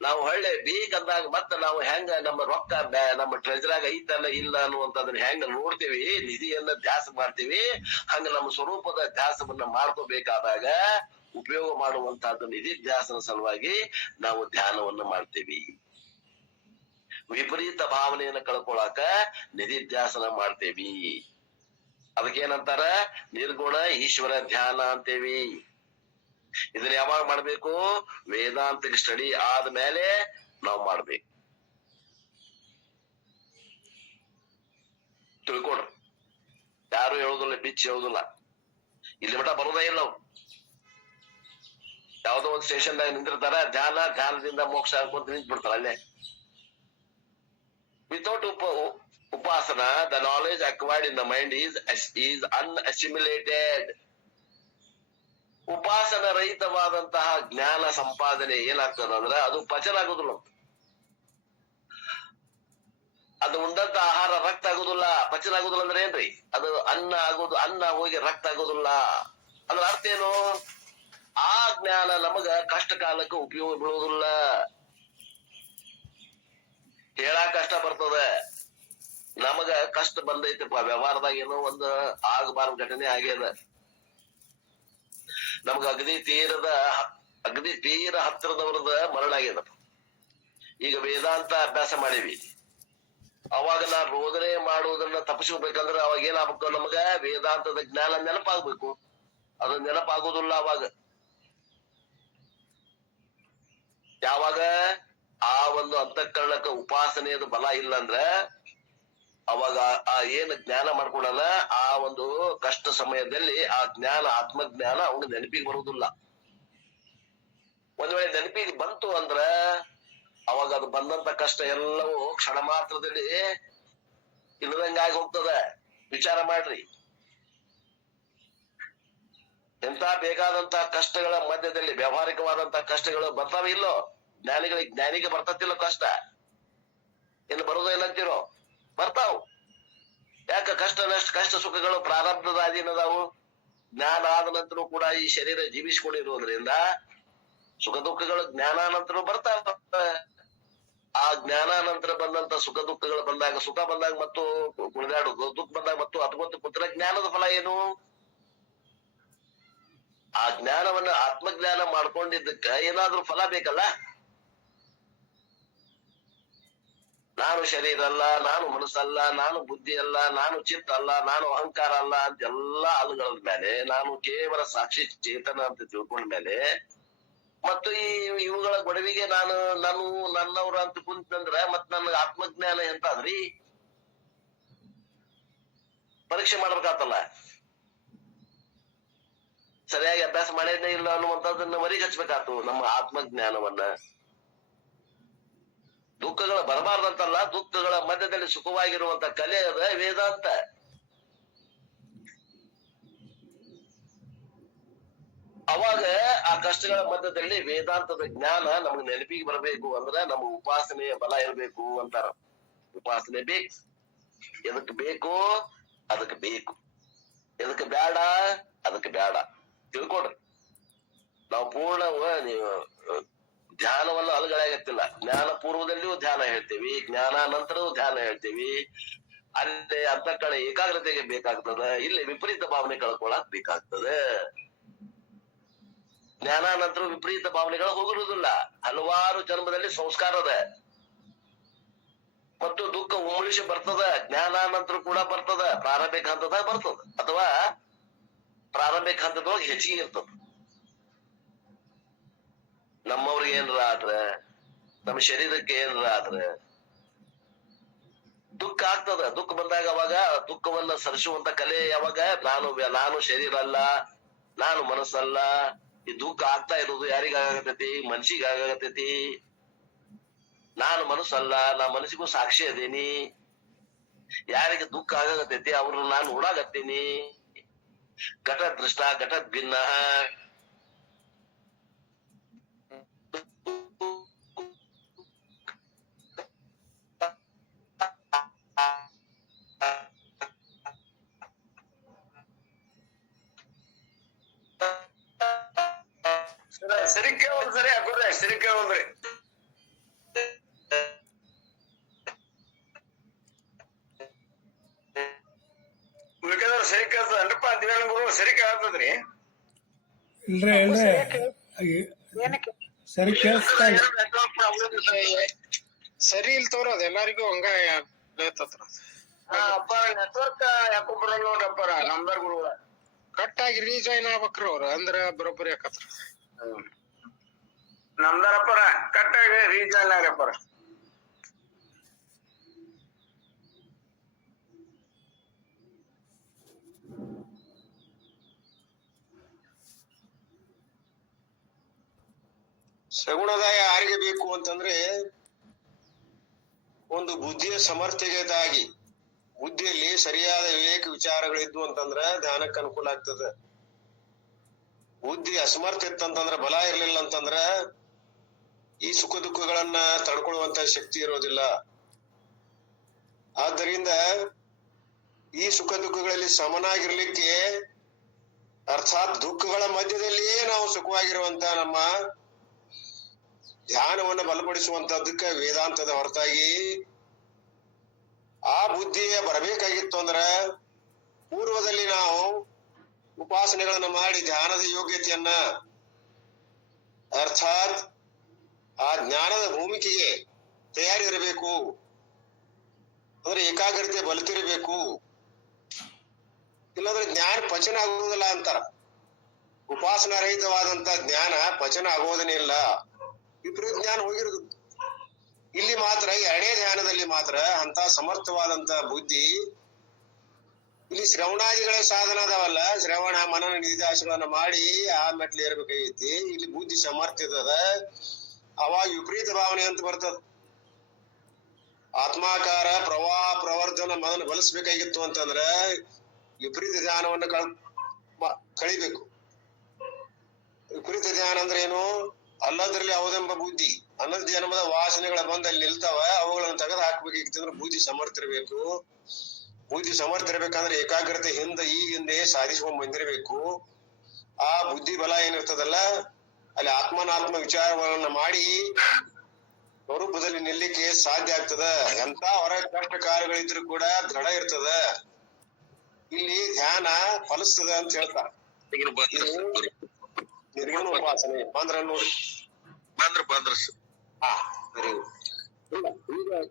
ನಾವು ಹೊಳ್ಳೆ ಬೇಕಂದಾಗ ಮತ್ತೆ ನಾವು ಹೆಂಗ ನಮ್ಮ ರೊಕ್ಕ ನಮ್ಮ ಟ್ರೆಜರಾಗ ಐತಲ್ಲ ಇಲ್ಲ ಅನ್ನುವಂಥದನ್ನ ಹೆಂಗ ನೋಡ್ತೀವಿ, ನಿಧಿಯನ್ನ ಧ್ಯಾಸ ಮಾಡ್ತೀವಿ, ಹಂಗ ನಮ್ಮ ಸ್ವರೂಪದ ಧ್ಯಾಸವನ್ನ ಮಾಡ್ಕೋಬೇಕಾದಾಗ ಉಪಯೋಗ ಮಾಡುವಂತಹದ್ದು ನಿಧಿಧ್ಯಾಸನ ಸಲುವಾಗಿ ನಾವು ಧ್ಯಾನವನ್ನು ಮಾಡ್ತೀವಿ. ವಿಪರೀತ ಭಾವನೆಯನ್ನ ಕಳ್ಕೊಳಕ ನಿಧಿಧ್ಯಾಸನ ಮಾಡ್ತೇವಿ. ಅದಕ್ಕೇನಂತಾರ? ನಿರ್ಗುಣ ಈಶ್ವರ ಧ್ಯಾನ ಅಂತೇವಿ. ಇದನ್ನ ಯಾವಾಗ ಮಾಡ್ಬೇಕು? ವೇದಾಂತಿಕ ಸ್ಟಡಿ ಆದ್ಮೇಲೆ ನಾವು ಮಾಡ್ಬೇಕು. ತಿಳ್ಕೊಡ್ರಿ. ಯಾರು ಹೇಳುದಿಲ್ಲ, ಬಿಚ್ಚಿ ಹೇಳುದಿಲ್ಲ. ಇಲ್ಲಿ ಮಠ ಬರೋದೇ ಇಲ್ಲ. ನಾವು ಯಾವ್ದೋ ಒಂದು ಸ್ಟೇಷನ್ದಾಗ ನಿಂತಿರ್ತಾರ, ಧ್ಯಾನದಿಂದ ಮೋಕ್ಷ ಅನ್ಕೊಂತ ನಿಂತ್ಬಿಡ್ತಾರ ಅಲ್ಲೇ. Without upasana, the knowledge acquired in the mind is unassimilated. ಉಪಾಸನ ರಹಿತವಾದಂತಹ ಜ್ಞಾನ ಸಂಪಾದನೆ ಏನಾಗ್ತದ ಅಂದ್ರ ಅದು ಪಚನ ಆಗುದಿಲ್ಲ. ಅದು ಉಂಡಂತ ಆಹಾರ ರಕ್ತ ಆಗುದಿಲ್ಲ. ಪಚನ ಆಗುದಿಲ್ಲ ಅಂದ್ರೆ ಏನ್ರಿ? ಅದು ಅನ್ನ ಹೋಗಿ ರಕ್ತ ಆಗುದಿಲ್ಲ. ಅದ್ರ ಅರ್ಥ ಏನು? ಆ ಜ್ಞಾನ ನಮಗ ಕಷ್ಟ ಕಾಲಕ್ಕೆ ಉಪಯೋಗ ಬೀಳುವುದಿಲ್ಲ. ಹೇಳಾಕ ಕಷ್ಟ ಬರ್ತದ. ನಮಗ ಕಷ್ಟ ಬಂದೈತಪ್ಪ, ವ್ಯವಹಾರದಾಗ ಏನೋ ಒಂದು ಆಗಬಾರ್ದ ಘಟನೆ ಆಗ್ಯದ. ನಮ್ಗ ಅಗದಿ ತೀರ ಹತ್ತಿರದವ್ರದ ಮರಣ ಆಗ್ಯದಪ್ಪ. ಈಗ ವೇದಾಂತ ಅಭ್ಯಾಸ ಮಾಡೀವಿ. ಅವಾಗ ನಾ ಬೋಧನೆ ಮಾಡುವುದನ್ನ ತಪ್ಪಿಸ್ಬೇಕಂದ್ರೆ ಅವಾಗ ಏನಾಗ್ಬೇಕು, ನಮಗ ವೇದಾಂತದ ಜ್ಞಾನ ನೆನಪಾಗ್ಬೇಕು. ಅದು ನೆನಪಾಗೋದಿಲ್ಲ ಅವಾಗ. ಯಾವಾಗ ಆ ಒಂದು ಅಂತಃಕರಣಕ್ಕ ಉಪಾಸನೆಯದು ಬಲ ಇಲ್ಲ ಅಂದ್ರ ಅವಾಗ ಆ ಏನ್ ಜ್ಞಾನ ಮಾಡ್ಕೊಳಲ್ಲ, ಆ ಒಂದು ಕಷ್ಟ ಸಮಯದಲ್ಲಿ ಆ ಜ್ಞಾನ, ಆತ್ಮಜ್ಞಾನ ಅವನ ನೆನಪಿಗೆ ಬರುವುದಿಲ್ಲ. ಒಂದ್ ವೇಳೆ ನೆನಪಿಗೆ ಬಂತು ಅಂದ್ರ ಅವಾಗ ಅದು ಬಂದಂತ ಕಷ್ಟ ಎಲ್ಲವೂ ಕ್ಷಣ ಮಾತ್ರದಲ್ಲಿ ಇಲ್ಲದಂಗಾಗಿ ಹೋಗ್ತದ. ವಿಚಾರ ಮಾಡ್ರಿ, ಎಂತ ಬೇಕಾದಂತ ಕಷ್ಟಗಳ ಮಧ್ಯದಲ್ಲಿ ವ್ಯಾವಹಾರಿಕವಾದಂತ ಕಷ್ಟಗಳು ಬರ್ತಾವ ಇಲ್ಲೋ? ಜ್ಞಾನಿಗೆ ಬರ್ತತಿಲ್ಲೋ ಕಷ್ಟ? ಇನ್ನು ಬರುದ ಏನಂತೀರೋ? ಬರ್ತಾವ್. ಯಾಕ? ಕಷ್ಟ ಸುಖಗಳು ಪ್ರಾರಬ್ಧದ ಅಧೀನದಾವು. ಜ್ಞಾನ ಆದ ನಂತರ ಕೂಡ ಈ ಶರೀರ ಜೀವಿಸಿಕೊಂಡಿರುವುದರಿಂದ ಸುಖ ದುಃಖಗಳು ಜ್ಞಾನಾನಂತರ ಬರ್ತಾವ. ಆ ಜ್ಞಾನಾನಂತರ ಬಂದಂತ ಸುಖ ದುಃಖಗಳು ಬಂದಾಗ, ಸುಖ ಬಂದಾಗ ಮತ್ತು ಕುಣಿದಾಡುದು, ದುಃಖ ಬಂದಾಗ ಮತ್ತು ಅದ್ಭುತ ಪುತ್ರ ಜ್ಞಾನದ ಫಲ ಏನು? ಆ ಜ್ಞಾನವನ್ನ ಆತ್ಮಜ್ಞಾನ ಮಾಡ್ಕೊಂಡಿದ್ದಕ್ಕ ಏನಾದ್ರೂ ಫಲ ಬೇಕಲ್ಲ. ನಾನು ಶರೀರ ಅಲ್ಲ, ನಾನು ಮನಸ್ಸಲ್ಲ, ನಾನು ಬುದ್ಧಿ ಅಲ್ಲ, ನಾನು ಚಿತ್ತ ಅಲ್ಲ, ನಾನು ಅಹಂಕಾರ ಅಲ್ಲ ಅಂತ ಎಲ್ಲಾ ಅಲ್ಲಗಳ ಮೇಲೆ ನಾನು ಕೇವಲ ಸಾಕ್ಷಿ ಚೇತನ ಅಂತ ತಿಳ್ಕೊಂಡ ಮೇಲೆ ಮತ್ತು ಇವುಗಳ ಗೊಡವಿಗೆ ನಾನು ನನ್ನವ್ರ ಅಂತ ಕುಂತಂದ್ರ ಮತ್ ನನ್ನ ಆತ್ಮಜ್ಞಾನ ಎಂತಾದ್ರಿ? ಪರೀಕ್ಷೆ ಮಾಡ್ಬೇಕಾತಲ್ಲ. ಸರಿಯಾಗಿ ಅಭ್ಯಾಸ ಮಾಡೇನೇ ಇಲ್ಲ ಅನ್ನುವಂಥದ್ದನ್ನ ಮರಿಗೆ ಹಚ್ಬೇಕಾತು ನಮ್ಮ ಆತ್ಮಜ್ಞಾನವನ್ನ. ದುಃಖಗಳ ಬರಬಾರ್ದಂತಲ್ಲ, ದುಃಖಗಳ ಮಧ್ಯದಲ್ಲಿ ಸುಖವಾಗಿರುವಂತ ಕಲೆ ಅದ ವೇದಾಂತ. ಅವಾಗ ಆ ಕಷ್ಟಗಳ ಮಧ್ಯದಲ್ಲಿ ವೇದಾಂತದ ಜ್ಞಾನ ನಮ್ಗೆ ನೆನಪಿಗೆ ಬರಬೇಕು ಅಂದ್ರೆ ನಮ್ಮ ಉಪಾಸನೆಯ ಬಲ ಇರಬೇಕು ಅಂತಾರ. ಉಪಾಸನೆ ಬೇಕು. ಎದಕ್ ಬೇಕು? ಅದಕ್ಕೆ ಬೇಕು. ಎದಕ್ಕೆ ಬೇಡ? ಅದಕ್ಕೆ ಬೇಡ. ತಿಳ್ಕೊಡ್ರಿ. ನಾವು ಪೂರ್ಣ ಧ್ಯಾನವನ್ನ ಅಲುಗಳಾಗತ್ತಿಲ್ಲ. ಜ್ಞಾನ ಪೂರ್ವದಲ್ಲಿಯೂ ಧ್ಯಾನ ಹೇಳ್ತೀವಿ, ಜ್ಞಾನ ನಂತರವೂ ಧ್ಯಾನ ಹೇಳ್ತೀವಿ. ಅಲ್ಲಿ ಅಂತಃಕರಣ ಏಕಾಗ್ರತೆಗೆ ಬೇಕಾಗ್ತದ, ಇಲ್ಲಿ ವಿಪರೀತ ಭಾವನೆ ಕಳ್ಕೊಳಕ್ ಬೇಕಾಗ್ತದೆ. ಜ್ಞಾನ ನಂತರ ವಿಪರೀತ ಭಾವನೆಗಳು ಹೋಗಿರುವುದಿಲ್ಲ. ಹಲವಾರು ಜನ್ಮದಲ್ಲಿ ಸಂಸ್ಕಾರದ ಮತ್ತು ದುಃಖ ಉಮ್ಮಳಿಸಿ ಬರ್ತದ. ಜ್ಞಾನ ನಂತರ ಕೂಡ ಬರ್ತದ, ಪ್ರಾರಂಭಿಕ ಹಂತದಾಗ ಬರ್ತದ, ಅಥವಾ ಪ್ರಾರಂಭಿಕ ಹಂತದೊಳಗೆ ಹೆಚ್ಚಿಗೆ ಇರ್ತದ. ನಮ್ಮವ್ರಿಗೆ ಏನ್ರ ಆದ್ರೆ, ನಮ್ಮ ಶರೀರಕ್ಕೆ ಏನ್ರ ಆದ್ರೆ ದುಃಖ ಆಗ್ತದ. ದುಃಖ ಬಂದಾಗ ಅವಾಗ ದುಃಖವನ್ನ ಸರಿಸುವಂತ ಕಲೆ ಯಾವಾಗ? ನಾನು ಶರೀರ ಅಲ್ಲ, ನಾನು ಮನಸ್ಸಲ್ಲ. ಈ ದುಃಖ ಆಗ್ತಾ ಇರೋದು ಯಾರಿಗಾಗತೈತಿ? ಮನ್ಸಿಗೆ ಆಗತೈತಿ. ನಾನು ಮನಸ್ಸಲ್ಲ, ನಾ ಮನಸ್ಸಿಗೂ ಸಾಕ್ಷಿ ಅದೇನಿ. ಯಾರಿಗೆ ದುಃಖ ಆಗತೈತಿ ಅವ್ರನ್ನ ನಾನು ನೋಡಾಗತ್ತೀನಿ. ಘಟ ದೃಷ್ಟ ಘಟ ಭಿನ್ನ. ಸರಿ ಕೇಳೋದು ಸರಿ ಹಾಕೋದ್ರಿ, ಸರಿ ಕೇಳೋದ್ರಿ. ಬೇಕಾದ್ರೆ ಸರಿ ಕೇಳ್ತದನ್ರಪ್ಪ, ದಿವ್ಯಾಂಗರು ಸರಿ ಕೇಳ್ತದ್ರಿ. ಸರಿ ಕೇಳಿಸ್ತಾ ಇಲ್ಲ. ಸರಿ ಇಲ್ ತೋರ ಅದ ಎಲ್ಲಾರಿಗೂ ಹಂಗ ಅಪ್ಪ ನೆಟ್ವರ್ಕ್ ಯಾಕೋ ಬರಲ್ಲ ನೋಡ್ರಪ್ಪ ನಮ್ದಾರ್ ಗುರುಗಳ. ಕಟ್ ಆಗಿ ರೀಜಾಯ್ನ್ ಆಗ್ಬೇಕ್ರಿ ಅವ್ರ, ಅಂದ್ರ ಬರೋಬ್ಬರಿ ಆಕತ್ರ. ನಮ್ದಾರಪ್ಪರ ಕಟ್ ಆಗಿ ರೀಜಾಯ್ನ್ ಆಗ್ರಪ್ಪರ. ಸಗುಣದಾಯ ಯಾರಿಗೆ ಬೇಕು ಅಂತಂದ್ರೆ ಒಂದು ಬುದ್ಧಿಯ ಸಮರ್ಥ್ಯತೆಯಾಗಿ, ಬುದ್ಧಿಯಲ್ಲಿ ಸರಿಯಾದ ವಿವೇಕ ವಿಚಾರಗಳಿದ್ವು ಅಂತಂದ್ರ ಧ್ಯಾನಕ್ಕೆ ಅನುಕೂಲ ಆಗ್ತದ. ಬುದ್ಧಿ ಅಸಮರ್ಥ ಇತ್ತಂತಂದ್ರ, ಬಲ ಇರ್ಲಿಲ್ಲ ಅಂತಂದ್ರ ಈ ಸುಖ ದುಃಖಗಳನ್ನ ತಡ್ಕೊಳ್ಳುವಂತ ಶಕ್ತಿ ಇರೋದಿಲ್ಲ. ಆದ್ದರಿಂದ ಈ ಸುಖ ದುಃಖಗಳಲ್ಲಿ ಸಮನಾಗಿರ್ಲಿಕ್ಕೆ, ಅರ್ಥಾತ್ ದುಃಖಗಳ ಮಧ್ಯದಲ್ಲಿಯೇ ನಾವು ಸುಖವಾಗಿರುವಂತ ನಮ್ಮ ಧ್ಯಾನವನ್ನು ಬಲಪಡಿಸುವಂತದ್ದಕ್ಕೆ ವೇದಾಂತದ ಹೊರತಾಗಿ ಆ ಬುದ್ಧಿಯ ಬರಬೇಕಾಗಿತ್ತು ಅಂದ್ರ ಪೂರ್ವದಲ್ಲಿ ನಾವು ಉಪಾಸನೆಗಳನ್ನ ಮಾಡಿ ಧ್ಯಾನದ ಯೋಗ್ಯತೆಯನ್ನ, ಅರ್ಥಾತ್ ಆ ಜ್ಞಾನದ ಭೂಮಿಕೆಗೆ ತಯಾರಿ ಇರಬೇಕು. ಅಂದ್ರೆ ಏಕಾಗ್ರತೆ ಬಲತಿರ್ಬೇಕು, ಇಲ್ಲಾಂದ್ರೆ ಜ್ಞಾನ ಪಚನ ಆಗುವುದಿಲ್ಲ ಅಂತಾರ. ಉಪಾಸನಾ ರಹಿತವಾದಂತ ಜ್ಞಾನ ಪಚನ ಆಗುವುದನೇ ಇಲ್ಲ, ವಿಪರೀತ ಜ್ಞಾನ ಹೋಗಿರುದು. ಇಲ್ಲಿ ಮಾತ್ರ ಎರಡನೇ ಧ್ಯಾನದಲ್ಲಿ ಮಾತ್ರ ಅಂತ ಸಮರ್ಥವಾದಂತ ಬುದ್ಧಿ, ಇಲ್ಲಿ ಶ್ರವಣಾದಿಗಳ ಸಾಧನ ಅದಾವಲ್ಲ, ಶ್ರವಣ ಮನನ ನಿಧಿದಾಸಗಳನ್ನ ಮಾಡಿ ಆ ಮೆಟ್ಲು ಏರ್ಬೇಕಾಗೈತಿ. ಇಲ್ಲಿ ಬುದ್ಧಿ ಸಮರ್ಥಿತದ, ಅವಾಗ ವಿಪರೀತ ಭಾವನೆ ಅಂತ ಬರ್ತದ. ಆತ್ಮಾಕಾರ ಪ್ರವಾಹ ಪ್ರವರ್ಧನ ಮೊದಲು ಬಲಿಸ್ಬೇಕಾಗಿತ್ತು ಅಂತಂದ್ರ ವಿಪರೀತ ಧ್ಯಾನವನ್ನ ಕಳಿಬೇಕು. ವಿಪರೀತ ಧ್ಯಾನ ಅಂದ್ರೆ ಏನು? ಅಲ್ಲದ್ರಲ್ಲಿ ಅವದೆಂಬ ಬುದ್ಧಿ, ಅನ್ನದ ಜನ್ಮದ ವಾಸನೆಗಳ ಬಂದು ಅಲ್ಲಿ ನಿಲ್ತಾವ, ಅವುಗಳನ್ನು ತೆಗೆದು ಹಾಕ್ಬೇಕಾಗಿತ್ತಂದ್ರೆ ಬುದ್ಧಿ ಸಮರ್ಥಿರ್ಬೇಕು. ಬುದ್ಧಿ ಸಮರ್ಥಿರ್ಬೇಕಂದ್ರೆ ಏಕಾಗ್ರತೆ ಈ ಹಿಂದೆ ಸಾಧಿಸ್ಕೊಂಡ್ ಬಂದಿರ್ಬೇಕು. ಆ ಬುದ್ಧಿ ಬಲ ಏನಿರ್ತದಲ್ಲ, ಅಲ್ಲಿ ಆತ್ಮನಾತ್ಮ ವಿಚಾರಗಳನ್ನ ಮಾಡಿ ಸ್ವರೂಪದಲ್ಲಿ ನಿಲ್ಲಿಕ್ಕೆ ಸಾಧ್ಯ ಆಗ್ತದ. ಎಂತ ಹೊರ ಕಷ್ಟ ಕಾರ್ಯಗಳಿದ್ರು ಕೂಡ ದೃಢ ಇರ್ತದ. ಇಲ್ಲಿ ಧ್ಯಾನ ಫಲಿಸ್ತದ ಅಂತ ಹೇಳ್ತಾರ. ನಿರ್ಗುಣ ಉಪಾಸನೆ ಬಂದ್ರ ನೋಡಿ, ಬಂದ್ರ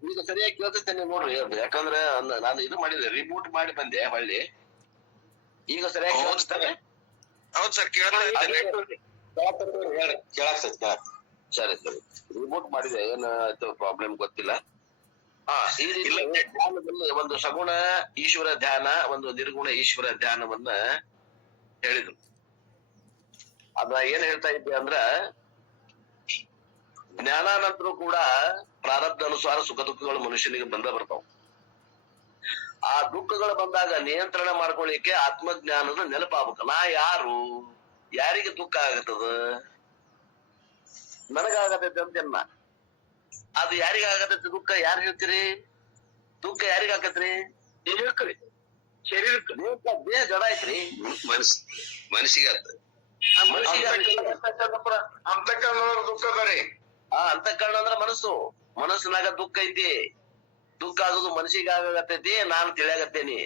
ಈಗ ಸರಿಯಾಗಿ ಕೇಳ್ತೇನೆ ನೋಡ್ರಿ. ಯಾಕಂದ್ರೆ ನಾನು ಇದು ಮಾಡಿದೆ, ರಿಬೂಟ್ ಮಾಡಿ ಬಂದೆ ಹೊಳ್ಳಿ. ಈಗ ಸರಿಯಾಗಿ ಕೇಳಿಸ್ತಾನೆ? ಹೌದ್ ಸರ್, ಕೇಳಾಗ್ತದ. ಸರಿ ಸರಿ, ರಿಬೂಟ್ ಮಾಡಿದೆ, ಏನಾಯ್ತು ಪ್ರಾಬ್ಲಮ್ ಗೊತ್ತಿಲ್ಲ. ಈ ರೀತಿ ಧ್ಯಾನದಲ್ಲಿ ಒಂದು ಸಗುಣ ಈಶ್ವರ ಧ್ಯಾನ, ಒಂದು ನಿರ್ಗುಣ ಈಶ್ವರ ಧ್ಯಾನವನ್ನ ಹೇಳಿದ್ರು. ಅದ ಏನ್ ಹೇಳ್ತಾ ಇದ್ದೆ ಅಂದ್ರ, ಜ್ಞಾನಾನಂತರ ಕೂಡ ಪ್ರಾರಬ್ಧ ಅನುಸಾರ ಸುಖ ದುಃಖಗಳು ಮನುಷ್ಯನಿಗೆ ಬರ್ತಾವ. ಆ ದುಃಖಗಳು ಬಂದಾಗ ನಿಯಂತ್ರಣ ಮಾಡ್ಕೊಳ್ಳಿಕ್ಕೆ ಆತ್ಮಜ್ಞಾನದ ನೆನಪಾಗಬೇಕು. ನಾ ಯಾರು, ಯಾರಿಗೆ ದುಃಖ ಆಗತ್ತದ? ನನಗಾಗತೈತೆ ಅಂತೇನ. ಅದು ಯಾರಿಗ ಆಗತೈತಿ ದುಃಖ? ಯಾರು ಹೇಳ್ತೀರಿ? ದುಃಖ ಯಾರಿಗ ಆಕತ್ರಿ? ನೀವ್ ಹೇಳ್ಕರಿ. ಶರೀರಕ್ಕೆ ದೇಹ ಜಡ ಐತ್ರಿ, ಮನಸ್ಸಿಗೆ ಅಂತಃಕರಣ ದುಃಖ ಬರೀ. ಅಂತಃಕರಣ ಅಂದ್ರ ಮನಸ್ಸು. ಮನಸ್ಸಿನಾಗ ದುಃಖ ಐತಿ. ದುಃಖ ಆಗೋದು ಮನಸ್ಸಿಗೆ ಆಗತೈತಿ. ನಾನು ತಿಳಿಯಾಗತ್ತೇನಿ.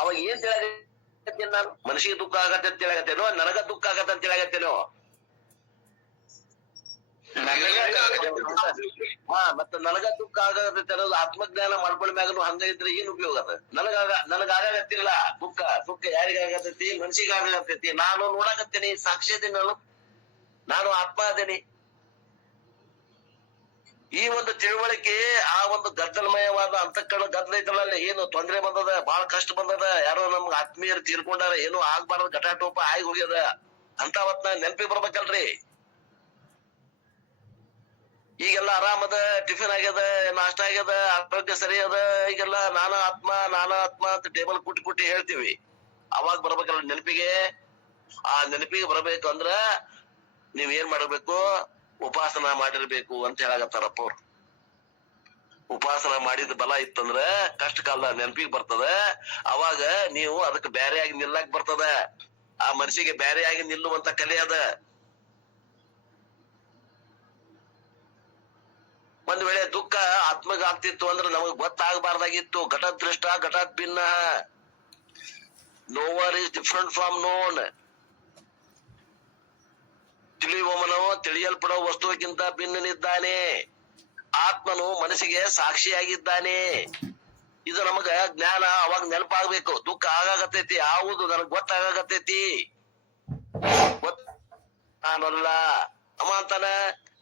ಅವಾಗ ಏನ್ ತಿಳಿಯಾಗತ್ತೇನೆ ನಾನು? ಮನಸ್ಸಿಗೆ ದುಃಖ ಆಗತ್ತೆ ಅಂತ ತಿಳಿಯಾಗತ್ತೇನೋ, ನನಗ ದುಃಖ ಆಗತ್ತೆ ಅಂತ ತಿಳಿಯಾಗತ್ತೇನೋ? ಮತ್ತೆ ನನಗ ದುಃಖ ಆಗತೈತಿ ಅನ್ನೋದು ಆತ್ಮಜ್ಞಾನ ಮಾಡ್ಕೊಂಡ ಮ್ಯಾಗನು ಹಂಗ ಇದ್ರೆ ಏನ್ ಉಪಯೋಗ ಅದ? ನನಗಾಗತ್ತಿಲ್ಲ ದುಃಖ. ದುಃಖ ಯಾರಿಗಾಗತೈತಿ? ಮನಸ್ಸಿಗಾಗತೈತಿ. ನಾನು ನೋಡಾಕತ್ತೇನಿ, ಸಾಕ್ಷಿ ಅದೇನಿ, ನಾನು ಆತ್ಮ ಅದೇನಿ. ಈ ಒಂದು ತಿಳುವಳಿಕೆ, ಆ ಒಂದು ಗದ್ದಲಮಯವಾದ ಅಂತಃಕರಣ ಗದ್ದಲ ಐತಲ್ಲ, ಏನು ತೊಂದ್ರೆ ಬಂದದ, ಬಹಳ ಕಷ್ಟ ಬಂದದ, ಯಾರೋ ನಮ್ಗೆ ಆತ್ಮೀಯರು ತೀರ್ಕೊಂಡಾರ, ಏನೋ ಆಗ್ಬಾರ್ದ, ಘಟಾಟೋಪ ಆಗಿ ಹೋಗ್ಯದ ಅಂತ ಅವತ್ನ ನೆನಪಿಗೆ ಬರ್ಬೇಕಲ್ರಿ. ಈಗೆಲ್ಲ ಆರಾಮದ, ಟಿಫಿನ್ ಆಗ್ಯದ, ನಾಷ್ಟ ಆಗ್ಯದ, ಆರೋಗ್ಯ ಸರಿ ಅದ, ಈಗೆಲ್ಲ ನಾನ ಆತ್ಮ ಅಂತ ಟೇಬಲ್ ಕುಟ್ಟಿ ಹೇಳ್ತೀವಿ. ಅವಾಗ ಬರ್ಬೇಕಲ್ಲ ನೆನಪಿಗೆ. ಆ ನೆನಪಿಗೆ ಬರ್ಬೇಕು ಅಂದ್ರ ನೀವ್ ಏನ್ ಮಾಡಬೇಕು? ಉಪಾಸನ ಮಾಡಿರ್ಬೇಕು ಅಂತ ಹೇಳಾಗತ್ತಾರಪ್ಪ ಅವ್ರು. ಉಪಾಸನ ಮಾಡಿದ ಬಲ ಇತ್ತಂದ್ರ ಕಷ್ಟ ಕಾಲ ನೆನಪಿಗೆ ಬರ್ತದ. ಅವಾಗ ನೀವು ಅದಕ್ಕೆ ಬ್ಯಾರೆಯಾಗಿ ನಿಲ್ಲಕ್ ಬರ್ತದ. ಆ ಮನಸ್ಸಿಗೆ ಬ್ಯಾರೆಯಾಗಿ ನಿಲ್ಲುವಂತ ಕಲೆ ಅದ. ಒಂದ್ ವೇಳೆ ದುಃಖ ಆತ್ಮಗ ಆಗ್ತಿತ್ತು ಅಂದ್ರೆ ನಮಗ್ ಗೊತ್ತಾಗಬಾರ್ದಾಗಿತ್ತು. ಘಟದೃಷ್ಟ ಘಟದ್ ಭಿನ್ನ, knower is different from known. ತಿಳಿಯುವವನು ತಿಳಿಯಲ್ಪಡುವ ವಸ್ತುವಿಗಿಂತ ಭಿನ್ನನಿದ್ದಾನೆ. ಆತ್ಮನು ಮನಸ್ಸಿಗೆ ಸಾಕ್ಷಿಯಾಗಿದ್ದಾನೆ. ಇದು ನಮಗ ಜ್ಞಾನ ಅವಾಗ ನೆನಪಾಗ್ಬೇಕು. ದುಃಖ ಆಗಾಗತೈತಿ, ಹೌದು ನನಗ್ ಗೊತ್ತಾಗತೈತಿ, ನಾನಲ್ಲ ಅಮ್ಮ ಅಂತಾನ.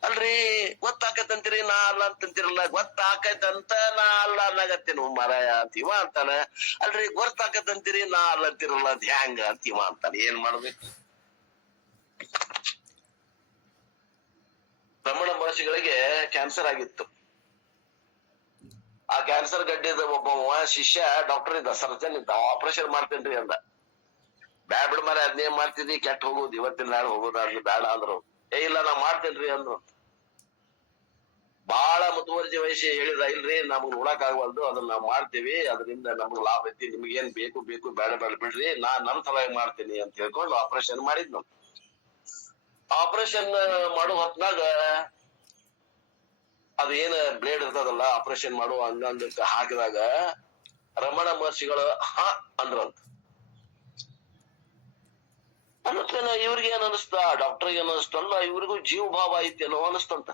ಅಲ್ರಿ ಗೊತ್ತಾಕೈತಂತೀರಿ, ನಾ ಅಲ್ಲ ಅಂತಂತಿರಲ್ಲ. ಗೊತ್ತಾಕೈತಂತ ನಾ ಅಲ್ಲ ಅನ್ನಗತ್ತೇನು ಮರಾಯ ಅಂತೀವ ಅಂತಾನ. ಅಲ್ರಿ ಗೊತ್ತಾಕೈತಂತೀರಿ, ನಾ ಅಲ್ಲ ಅಂತಿರಲ್ಲ, ಅದ್ ಹ್ಯಾಂಗ ಅಂತೀವ ಅಂತಾನ. ಏನ್ ಮಾಡ್ಬೇಕು? ರಮಣ ಮಹರ್ಷಿಗಳಿಗೆ ಕ್ಯಾನ್ಸರ್ ಆಗಿತ್ತು. ಆ ಕ್ಯಾನ್ಸರ್ ಗಡ್ಡಿದ ಒಬ್ಬ ಶಿಷ್ಯ ಡಾಕ್ಟರ್ ಇದ್ದ, ಸರ್ಜನ್ ಇದ್ದ. ಆಪರೇಷನ್ ಮಾಡ್ತೇನ್ರಿ ಅಂದ. ಬ್ಯಾಡ್ ಬಿಡ ಮಾರ, ಅದ್ನೇ ಮಾಡ್ತಿದ್ವಿ, ಕೆಟ್ಟ ಹೋಗುದು, ಇವತ್ತಿನ ನಾಳೆ ಹೋಗೋದಾದ್ರೂ ಬೇಡ ಅಂದ್ರು. ಇಲ್ಲ ನಾ ಮಾಡ್ತೇನ್ರಿ ಅಂದ್ರು. ಬಹಳ ಮುತುವರ್ಜಿ ವಹಿಸಿ ಹೇಳಿದ, ಇಲ್ರಿ ನಮಗ್ ನೋಡಕ್ ಆಗವಲ್ದು, ಅದನ್ನ ನಾವ್ ಮಾಡ್ತೀವಿ, ಅದರಿಂದ ನಮಗ್ ಲಾಭ ಐತಿ, ನಿಮ್ಗೆ ಏನ್ ಬೇಕು ಬೇಡ ಬಿಡ್ರಿ, ನನ್ ಸಲುವಾಗಿ ಮಾಡ್ತೀನಿ ಅಂತ ಹೇಳ್ಕೊಂಡು ಆಪರೇಷನ್ ಮಾಡಿದ್ನು. ಆಪರೇಷನ್ ಮಾಡೋ ಹೊತ್ನಾಗ ಅದು ಏನ್ ಬ್ಲೇಡ್ ಇರ್ತದಲ್ಲ, ಆಪರೇಷನ್ ಮಾಡುವ ಅಂಗಕ್ಕೆ ಹಾಕಿದಾಗ ರಮಣ ಮಹರ್ಷಿಗಳು ಅಂದ್ರಂತ. ಅನ್ನತ್ಲೇನ ಇವ್ರಿಗೆ ಏನ್ ಅನಿಸ್ತ, ಡಾಕ್ಟರ್ಗೆ ಏನ್ ಅನಿಸ್ತಲ್ಲ, ಇವ್ರಿಗೂ ಜೀವ ಭಾವ ಐತೇನೋ ಅನಿಸ್ತಂತ.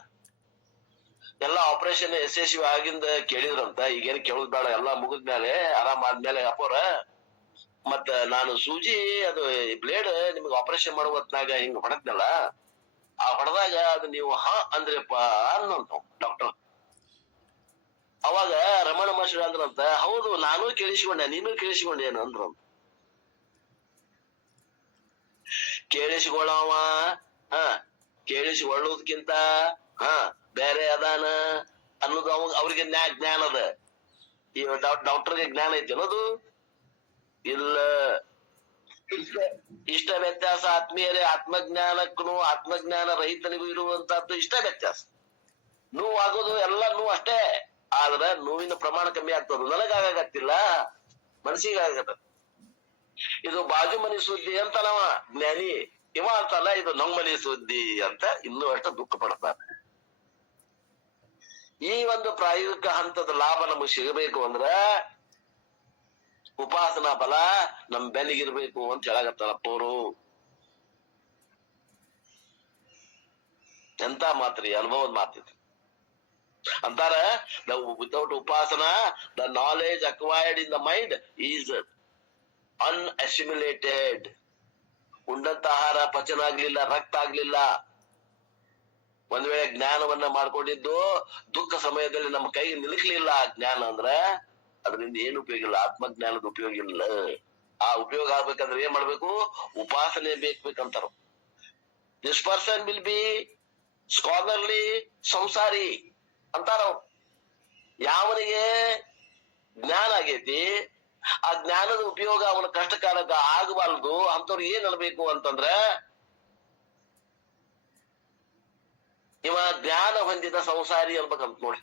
ಎಲ್ಲಾ ಆಪರೇಷನ್ ಯಶಸ್ವಿ ಆಗಿಂದ ಕೇಳಿದ್ರಂತ, ಈಗೇನ್ ಕೇಳುದ್ ಬೇಡ, ಎಲ್ಲಾ ಮುಗಿದ್ಮೇಲೆ ಆರಾಮ್ ಆದ್ಮೇಲೆ ಅಪ್ಪೋರ ಮತ್ತ ನಾನು ಸೂಜಿ ಅದು ಬ್ಲೇಡ್ ನಿಮ್ಗೆ ಆಪರೇಷನ್ ಮಾಡೋ ಹೊತ್ನಾಗ ಹಿಂಗ್ ಹೊಡದ್ನಲ್ಲ, ಆ ಹೊಡೆದಾಗ ಅದು ನೀವು ಅಂದ್ರಪ್ಪ ಅನ್ನಂತ ಡಾಕ್ಟರ್. ಅವಾಗ ರಮಣ ಮಹರ್ಷಿ ಅಂದ್ರಂತ, ಹೌದು ನಾನು ಕೇಳಿಸ್ಕೊಂಡೆ, ನೀನು ಕೇಳಿಸ್ಕೊಂಡೇನು ಅಂದ್ರ. ಕೇಳಿಸಿಕೊಳ್ಳವ ಕೇಳಿಸಿಕೊಳ್ಳುವುದಕ್ಕಿಂತ ಬೇರೆ ಅದಾನ ಅನ್ನೋದು ಅವ್ರಿಗೆ ಜ್ಞಾನ ಅದ. ಈ ಡಾಕ್ಟರ್ಗೆ ಜ್ಞಾನ ಐತಿ ಅನ್ನೋದು ಇಲ್ಲ. ಇಷ್ಟ ವ್ಯತ್ಯಾಸ ಆತ್ಮೀಯರೇ, ಆತ್ಮಜ್ಞಾನಕ್ಕೂ ಆತ್ಮಜ್ಞಾನ ರಹಿತನಿಗೂ ಇರುವಂತಹದ್ದು ಇಷ್ಟ ವ್ಯತ್ಯಾಸ. ನೋವಾಗೋದು ಎಲ್ಲ ನೋವು ಅಷ್ಟೇ, ಆದ್ರೆ ನೋವಿನ ಪ್ರಮಾಣ ಕಮ್ಮಿ ಆಗ್ತದ. ನನಗಾಗತ್ತಿಲ್ಲ, ಮನಸ್ಸಿಗಾಗತ್ತ. ಇದು ಬಾಜು ಮನಿ ಸುದ್ದಿ ಅಂತ ನಾವ ಜ್ಞಾನಿ, ಇವ ಅಂತಲ್ಲ ಇದು ನಮ್ಮನಿ ಸುದ್ದಿ ಅಂತ ಇನ್ನೂ ಅಷ್ಟು ದುಃಖ ಪಡ್ತಾನೆ. ಈ ಒಂದು ಪ್ರಾಯೋಗಿಕ ಹಂತದ ಲಾಭ ನಮಗ್ ಸಿಗಬೇಕು ಅಂದ್ರ ಉಪಾಸನಾ ಬಲ ನಮ್ ಬೆನ್ನಿಗಿರ್ಬೇಕು ಅಂತ ಹೇಳಾಗತ್ತಾರಪ್ಪವರು. ಎಂತ ಮಾತ್ರಿ, ಅನುಭವದ ಮಾತಿತ್ತು ಅಂತಾರ. ವಿತೌಟ್ ಉಪಾಸನಾ the knowledge acquired in the mind is unassimilated. ಉಂಡಂತ ಆಹಾರ ಪಚನ ಆಗ್ಲಿಲ್ಲ, ರಕ್ತ ಆಗ್ಲಿಲ್ಲ. ಒಂದ್ ವೇಳೆ ಜ್ಞಾನವನ್ನ ಮಾಡ್ಕೊಂಡಿದ್ದು ದುಃಖ ಸಮಯದಲ್ಲಿ ನಮ್ಮ ಕೈಗೆ ನಿಲುಕ್ಲಿಲ್ಲ ಆ ಜ್ಞಾನ ಅಂದ್ರ ಅದರಿಂದ ಏನು ಉಪಯೋಗ ಇಲ್ಲ, ಆತ್ಮಜ್ಞಾನದ ಉಪಯೋಗ ಇಲ್ಲ. ಆ ಉಪಯೋಗ ಆಗ್ಬೇಕಂದ್ರೆ ಏನ್ ಮಾಡ್ಬೇಕು? ಉಪಾಸನೆ ಬೇಕಂತಾರ. This person will be scholarly ಸಂಸಾರಿ ಅಂತಾರ. ಯಾವನಿಗೆ ಜ್ಞಾನ ಆಗೈತಿ, ಆ ಜ್ಞಾನದ ಉಪಯೋಗ ಅವನ ಕಷ್ಟಕಾಲಕ್ಕ ಆಗಬಾರದು ಅಂತವ್ರಿಗೆ ಏನ್ ಅನ್ಬೇಕು ಅಂತಂದ್ರ, ಇವ ಜ್ಞಾನ ಹೊಂದಿದ ಸಂಸಾರಿ ಅನ್ಬೇಕಂತ ನೋಡಿ.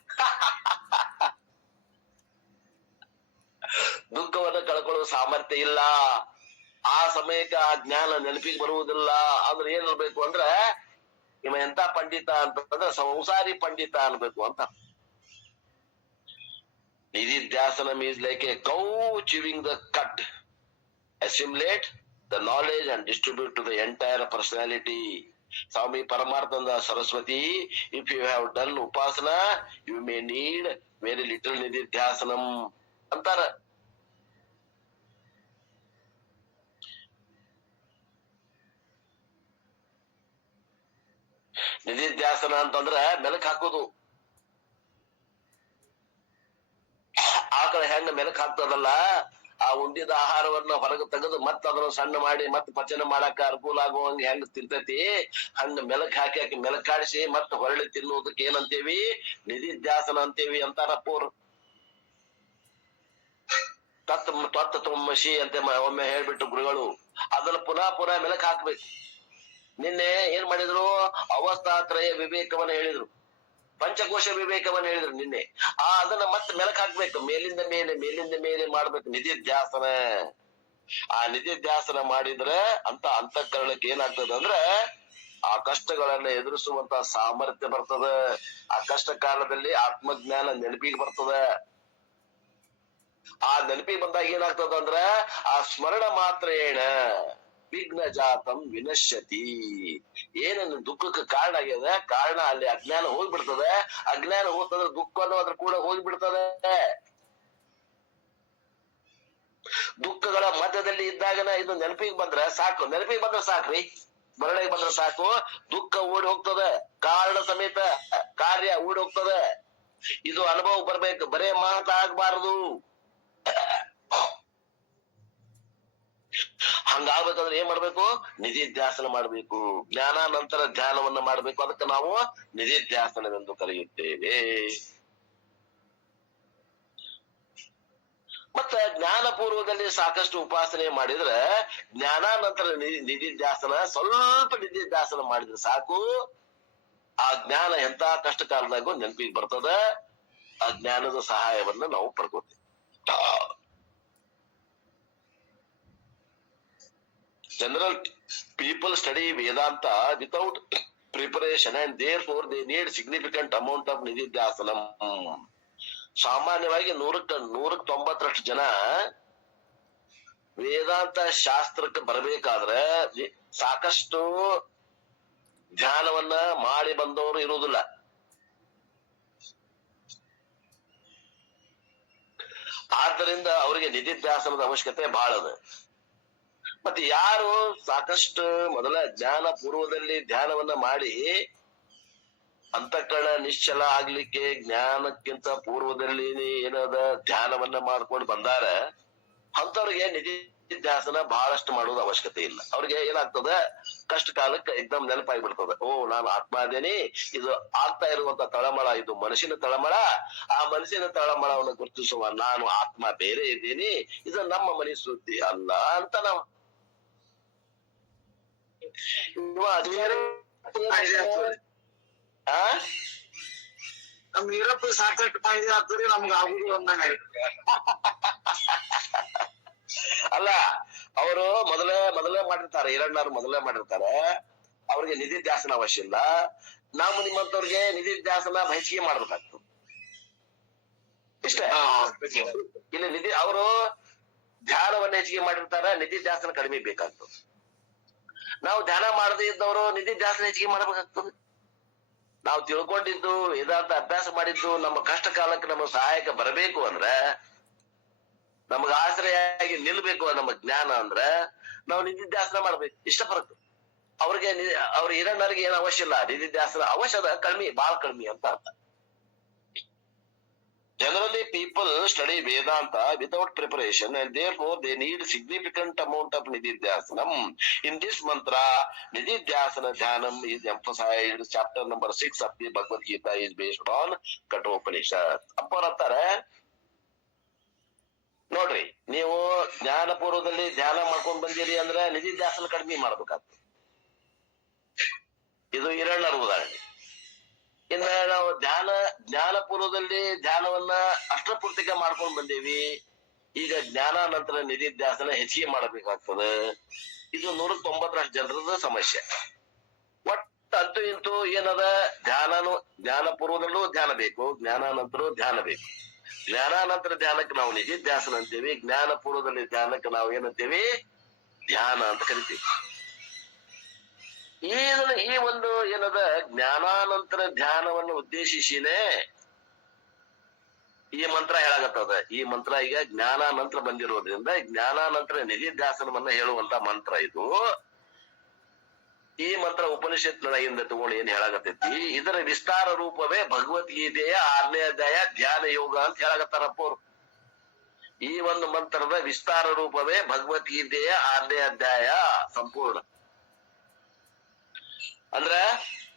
ದುಃಖವನ್ನ ಕಳ್ಕೊಳ್ಳೋ ಸಾಮರ್ಥ್ಯ ಇಲ್ಲ, ಆ ಸಮಯಕ್ಕೆ ಆ ಜ್ಞಾನ ನೆನಪಿಗೆ ಬರುವುದಿಲ್ಲ ಅಂದ್ರೆ ಏನ್ ಅನ್ಬೇಕು ಅಂದ್ರ ಇವ ಎಂತ ಪಂಡಿತ ಅಂತಂದ್ರೆ ಸಂಸಾರಿ ಪಂಡಿತ ಅನ್ಬೇಕು ಅಂತ. Nididhyasanam is like a cow chewing the cud. Assimilate the knowledge and distribute to the entire personality. Swami Paramarthananda Saraswati, if you have done upasana, you may need very little nididhyasanam. ಅಂತಾರ. ನಿಧಿಧ್ಯಾಸನ ಅಂತಂದ್ರ ಮೆಲಕ್ ಹಾಕೋದು. ಆಕಳ ಹೆಂಗ ಮೆಲಕ್ ಹಾಕ್ತದಲ್ಲ, ಆ ಉಂಡಿದ ಆಹಾರವನ್ನ ಹೊರಗೆ ತೆಗೆದು ಮತ್ತ ಅದನ್ನ ಸಣ್ಣ ಮಾಡಿ ಮತ್ ಪಚನ ಮಾಡಾಕ ಅನುಕೂಲ ಆಗುವಂಗ ಹೆಂಗ್ ತಿಂತೈತಿ, ಹಂಗ ಮೆಲಕ್ ಹಾಕಿ ಮೆಲಕಾಡಿಸಿ ಮತ್ತ ಹೊರಳಿ ತಿನ್ನುವುದಕ್ಕೆ ಏನಂತೇವಿ? ನಿಧಿಧ್ಯಾಸನ ಅಂತೇವಿ ಅಂತಾರಪ್ಪವ್ರು. ತತ್ ತೊಮ್ಮಶಿ ಅಂತ ಒಮ್ಮೆ ಹೇಳ್ಬಿಟ್ಟು ಗುರುಗಳು ಅದನ್ನ ಪುನಃ ಮೆಲಕ್ ಹಾಕ್ಬೇಕು. ನಿನ್ನೆ ಏನ್ ಮಾಡಿದ್ರು? ಅವಸ್ಥಾತ್ರಯ ವಿವೇಕವನ್ನ ಹೇಳಿದ್ರು, ಪಂಚಕೋಶ ವಿವೇಕವನ್ನ ಹೇಳಿದ್ರು ನಿನ್ನೆ. ಅದನ್ನ ಮತ್ತೆ ಮೆಲಕ್ ಹಾಕ್ಬೇಕು, ಮೇಲಿಂದ ಮೇಲೆ ಮಾಡ್ಬೇಕು ನಿಧಿಧ್ಯಾಸನ. ಆ ನಿಧಿಧ್ಯಾಸನ ಮಾಡಿದ್ರೆ ಅಂತ ಅಂತಃಕರಣಕ್ಕೆ ಏನಾಗ್ತದ ಅಂದ್ರೆ ಆ ಕಷ್ಟಗಳನ್ನ ಎದುರಿಸುವಂತ ಸಾಮರ್ಥ್ಯ ಬರ್ತದ. ಆ ಕಷ್ಟ ಕಾಲದಲ್ಲಿ ಆತ್ಮಜ್ಞಾನ ನೆನಪಿಗೆ ಬರ್ತದ. ಆ ನೆನಪಿಗೆ ಬಂದಾಗ ಏನಾಗ್ತದ ಅಂದ್ರ ಆ ಸ್ಮರಣ ಮಾತ್ರ ವಿಘ್ನ ಜಾತಂ ವಿನಶ್ಯತಿ. ಏನನ್ನು ದುಃಖಕ್ಕೆ ಕಾರಣ ಆಗ್ಯದ, ಕಾರಣ ಅಲ್ಲಿ ಅಜ್ಞಾನ ಹೋಗ್ಬಿಡ್ತದೆ. ಅಜ್ಞಾನ ಹೋಗ್ತಂದ್ರೆ ದುಃಖನೂ ಅದ್ರ ಕೂಡ ಹೋಗ್ಬಿಡ್ತದೆ. ದುಃಖಗಳ ಮಧ್ಯದಲ್ಲಿ ಇದ್ದಾಗನ ಇದು ನೆನಪಿಗೆ ಬಂದ್ರೆ ಸಾಕು. ನೆನಪಿಗೆ ಬಂದ್ರೆ ಸಾಕ್ರಿ, ಸ್ಮರಣೆಗೆ ಬಂದ್ರೆ ಸಾಕು. ದುಃಖ ಓಡಿ ಹೋಗ್ತದೆ, ಕಾರಣ ಸಮೇತ ಕಾರ್ಯ ಓಡಿ ಹೋಗ್ತದೆ. ಇದು ಅನುಭವ ಬರ್ಬೇಕು, ಬರೇ ಮಾತಾಗಬಾರದು. ಹಂಗಾಗ್ಬೇಕಂದ್ರೆ ಏನ್ ಮಾಡ್ಬೇಕು? ನಿಧಿಧ್ಯಾಸನ ಮಾಡ್ಬೇಕು. ಜ್ಞಾನ ನಂತರ ಧ್ಯಾನವನ್ನ ಮಾಡ್ಬೇಕು. ಅದಕ್ಕೆ ನಾವು ನಿಧಿಧ್ಯಾಸನವೆಂದು ಕರೆಯುತ್ತೇವೆ. ಮತ್ತೆ ಜ್ಞಾನ ಪೂರ್ವದಲ್ಲಿ ಸಾಕಷ್ಟು ಉಪಾಸನೆ ಮಾಡಿದ್ರೆ ಜ್ಞಾನ ನಂತರ ನಿಧಿಧ್ಯಾಸನ, ಸ್ವಲ್ಪ ನಿಧಿಧ್ಯಾಸನ ಮಾಡಿದ್ರೆ ಸಾಕು. ಆ ಜ್ಞಾನ ಎಂತ ಕಷ್ಟ ಕಾಲದಾಗೂ ನೆನಪಿಗೆ ಬರ್ತದ. ಆ ಜ್ಞಾನದ ಸಹಾಯವನ್ನ ನಾವು ಪಡ್ಕೋತೀವಿ. General people study Vedanta without preparation and therefore they need significant amount of nididhyasanam. ಸಾಮಾನ್ಯವಾಗಿ 190% ಜನ ವೇದಾಂತ ಶಾಸ್ತ್ರಕ್ಕೆ ಬರಬೇಕಾದ್ರೆ ಸಾಕಷ್ಟು ಧ್ಯಾನವನ್ನ ಮಾಡಿ ಬಂದವರು ಇರುವುದಿಲ್ಲ. ಆದ್ದರಿಂದ ಅವರಿಗೆ ನಿಧಿಧ್ಯಾಸನದ ಅವಶ್ಯಕತೆ ಬಹಳ ಅದ. ಮತ್ತೆ ಯಾರು ಸಾಕಷ್ಟು ಮೊದಲ ಜ್ಞಾನ ಪೂರ್ವದಲ್ಲಿ ಧ್ಯಾನವನ್ನ ಮಾಡಿ ಅಂತಃಕರಣ ನಿಶ್ಚಲ ಆಗ್ಲಿಕ್ಕೆ ಜ್ಞಾನಕ್ಕಿಂತ ಪೂರ್ವದಲ್ಲಿ ಏನದ ಧ್ಯಾನವನ್ನ ಮಾಡ್ಕೊಂಡು ಬಂದಾರ, ಅಂತವ್ರಿಗೆ ನಿಧಿಧ್ಯಾಸನ ಬಹಳಷ್ಟು ಮಾಡೋದು ಅವಶ್ಯಕತೆ ಇಲ್ಲ. ಅವ್ರಿಗೆ ಏನಾಗ್ತದ, ಕಷ್ಟ ಕಾಲಕ್ಕೆ ಎಕ್ದಮ್ ನೆನಪಾಗ್ಬಿಡ್ತದ, ಓ ನಾನು ಆತ್ಮ ಅದೇನಿ, ಇದು ಆಗ್ತಾ ಇರುವಂತ ತಳಮಳ ಇದು ಮನಸ್ಸಿನ ತಳಮಳ, ಆ ಮನಸ್ಸಿನ ತಳಮಳವನ್ನು ಗುರುತಿಸುವ ನಾನು ಆತ್ಮ ಬೇರೆ ಇದ್ದೀನಿ, ಇದು ನಮ್ಮ ಮನೆ ಸುದ್ದಿ ಅಲ್ಲ ಅಂತ ನಾವು ನಮ್ ಯೂರೋಪ್ ಸಾಕಷ್ಟು ಫಾಯ್ದೆ ಆಗ್ತದೆ, ನಮ್ಗೆ ಆಗುದು ಅಂದಂಗ. ಅಲ್ಲ, ಅವರು ಮೊದಲೇ ಮಾಡಿರ್ತಾರೆ, ಹಿರಣ್ಣರು ಮೊದಲೇ ಮಾಡಿರ್ತಾರೆ, ಅವ್ರಿಗೆ ನಿಧಿಧ್ಯಾಸನ ಅವಶ್ಯ ಇಲ್ಲ. ನಾವು ನಿಮ್ಮಂತವ್ರಿಗೆ ನಿಧಿಧ್ಯಾಸನ ಹೆಚ್ಚಿಗೆ ಮಾಡ್ಬೇಕಾಗ್ತದೆ ಇಷ್ಟೇ. ಇಲ್ಲಿ ಅವರು ಧ್ಯಾನವನ್ನ ಹೆಚ್ಚಿಗೆ ಮಾಡಿರ್ತಾರ, ನಿಧಿಧ್ಯಾಸನ ಕಡಿಮೆ ಬೇಕಾಗ್ತದೆ. ನಾವು ಧ್ಯಾನ ಮಾಡದೇ ಇದ್ದವರು ನಿಧಿಧ್ಯಾಸನ ಹೆಚ್ಚಿಗೆ ಮಾಡ್ಬೇಕಾಗ್ತದೆ. ನಾವು ತಿಳ್ಕೊಂಡಿದ್ದು ವೇದಾಂತ ಅಭ್ಯಾಸ ಮಾಡಿದ್ದು ನಮ್ಮ ಕಷ್ಟ ಕಾಲಕ್ಕೆ ನಮ್ಮ ಸಹಾಯಕ ಬರಬೇಕು ಅಂದ್ರೆ, ನಮಗ ಆಶ್ರಯಾಗಿ ನಿಲ್ಬೇಕು ನಮ್ಮ ಜ್ಞಾನ ಅಂದ್ರೆ ನಾವು ನಿಧಿಧ್ಯಾಸನ ಮಾಡ್ಬೇಕು. ಇಷ್ಟ ಫರಕ್. ಅವ್ರ ಹಿರಣ್ಣರಿಗೆ ಏನು ಅವಶ್ಯ ಇಲ್ಲ, ನಿಧಿಧ್ಯಾಸನ ಅವಶ್ಯದ ಕಡಿಮೆ, ಬಹಳ ಕಡಿಮೆ ಅಂತ ಅರ್ಥ. Generally, people study Vedanta without preparation and therefore they need significant amount of Nididhyasanam. In this mantra, Nididhyasana Dhyanam is emphasized. Chapter number 6 of the Bhagavad Gita is based on Kathopanishad. ಅಪ್ಪರಂತಾರೆ ನೋಡ್ರಿ, ನೀವು ಜ್ಞಾನ ಪೂರ್ವದಲ್ಲಿ ಧ್ಯಾನ ಮಾಡ್ಕೊಂಡ್ ಬಂದಿರಿ ಅಂದ್ರೆ ನಿಧಿಧ್ಯಾಸನ ಕಡಿಮೆ ಮಾಡ್ಬೇಕಾಗ್ತದೆ. ಇದು ಹಿರಣ್ಣರ ಉದಾಹರಣೆ. ಇನ್ನ ನಾವು ಜ್ಞಾನ ಪೂರ್ವದಲ್ಲಿ ಧ್ಯಾನವನ್ನ ಅಷ್ಟಪೂರ್ತಿಕ ಮಾಡ್ಕೊಂಡ್ ಬಂದೇವಿ, ಈಗ ಜ್ಞಾನ ನಂತರ ನಿಧಿಧ್ಯಾಸನ ಹೆಚ್ಚಿಗೆ ಮಾಡಬೇಕಾಗ್ತದೆ. ಇದು 190 ಜನರದ ಸಮಸ್ಯೆ. ಒಟ್ಟು ಅಂತೂ ಇಂತೂ ಏನದ, ಜ್ಞಾನ ಪೂರ್ವದಲ್ಲೂ ಧ್ಯಾನ ಬೇಕು, ಜ್ಞಾನ ನಂತರ ಧ್ಯಾನ ಬೇಕು. ಜ್ಞಾನಾನಂತರ ಧ್ಯಾನಕ್ಕೆ ನಾವು ನಿಧಿಧ್ಯಾಸನ ಅಂತೀವಿ, ಜ್ಞಾನ ಪೂರ್ವದಲ್ಲಿ ಧ್ಯಾನಕ್ಕೆ ನಾವು ಏನಂತೀವಿ, ಧ್ಯಾನ ಅಂತ ಕರಿತೀವಿ. ಈ ಒಂದು ಏನದ ಜ್ಞಾನಾನಂತರ ಧ್ಯಾನವನ್ನು ಉದ್ದೇಶಿಸಿನೇ ಈ ಮಂತ್ರ ಹೇಳಾಗತ್ತದ. ಈ ಮಂತ್ರ ಈಗ ಜ್ಞಾನಾನಂತರ ಬಂದಿರೋದ್ರಿಂದ ಜ್ಞಾನಾನಂತರ ನಿಧಿಧ್ಯಾಸನವನ್ನ ಹೇಳುವಂತ ಮಂತ್ರ ಇದು. ಈ ಮಂತ್ರ ಉಪನಿಷತ್ನೊಳಗಿಂದ ತಗೊಂಡು ಏನ್ ಹೇಳಾಗತ್ತೈತಿ, ಇದರ ವಿಸ್ತಾರ ರೂಪವೇ ಭಗವದ್ಗೀತೆಯ 6ನೇ ಅಧ್ಯಾಯ ಧ್ಯಾನ ಯೋಗ ಅಂತ ಹೇಳಾಗತ್ತಾರಪ್ಪ ಅವ್ರು. ಈ ಒಂದು ಮಂತ್ರದ ವಿಸ್ತಾರ ರೂಪವೇ ಭಗವದ್ಗೀತೆಯ 6ನೇ ಅಧ್ಯಾಯ ಸಂಪೂರ್ಣ. ಅಂದ್ರ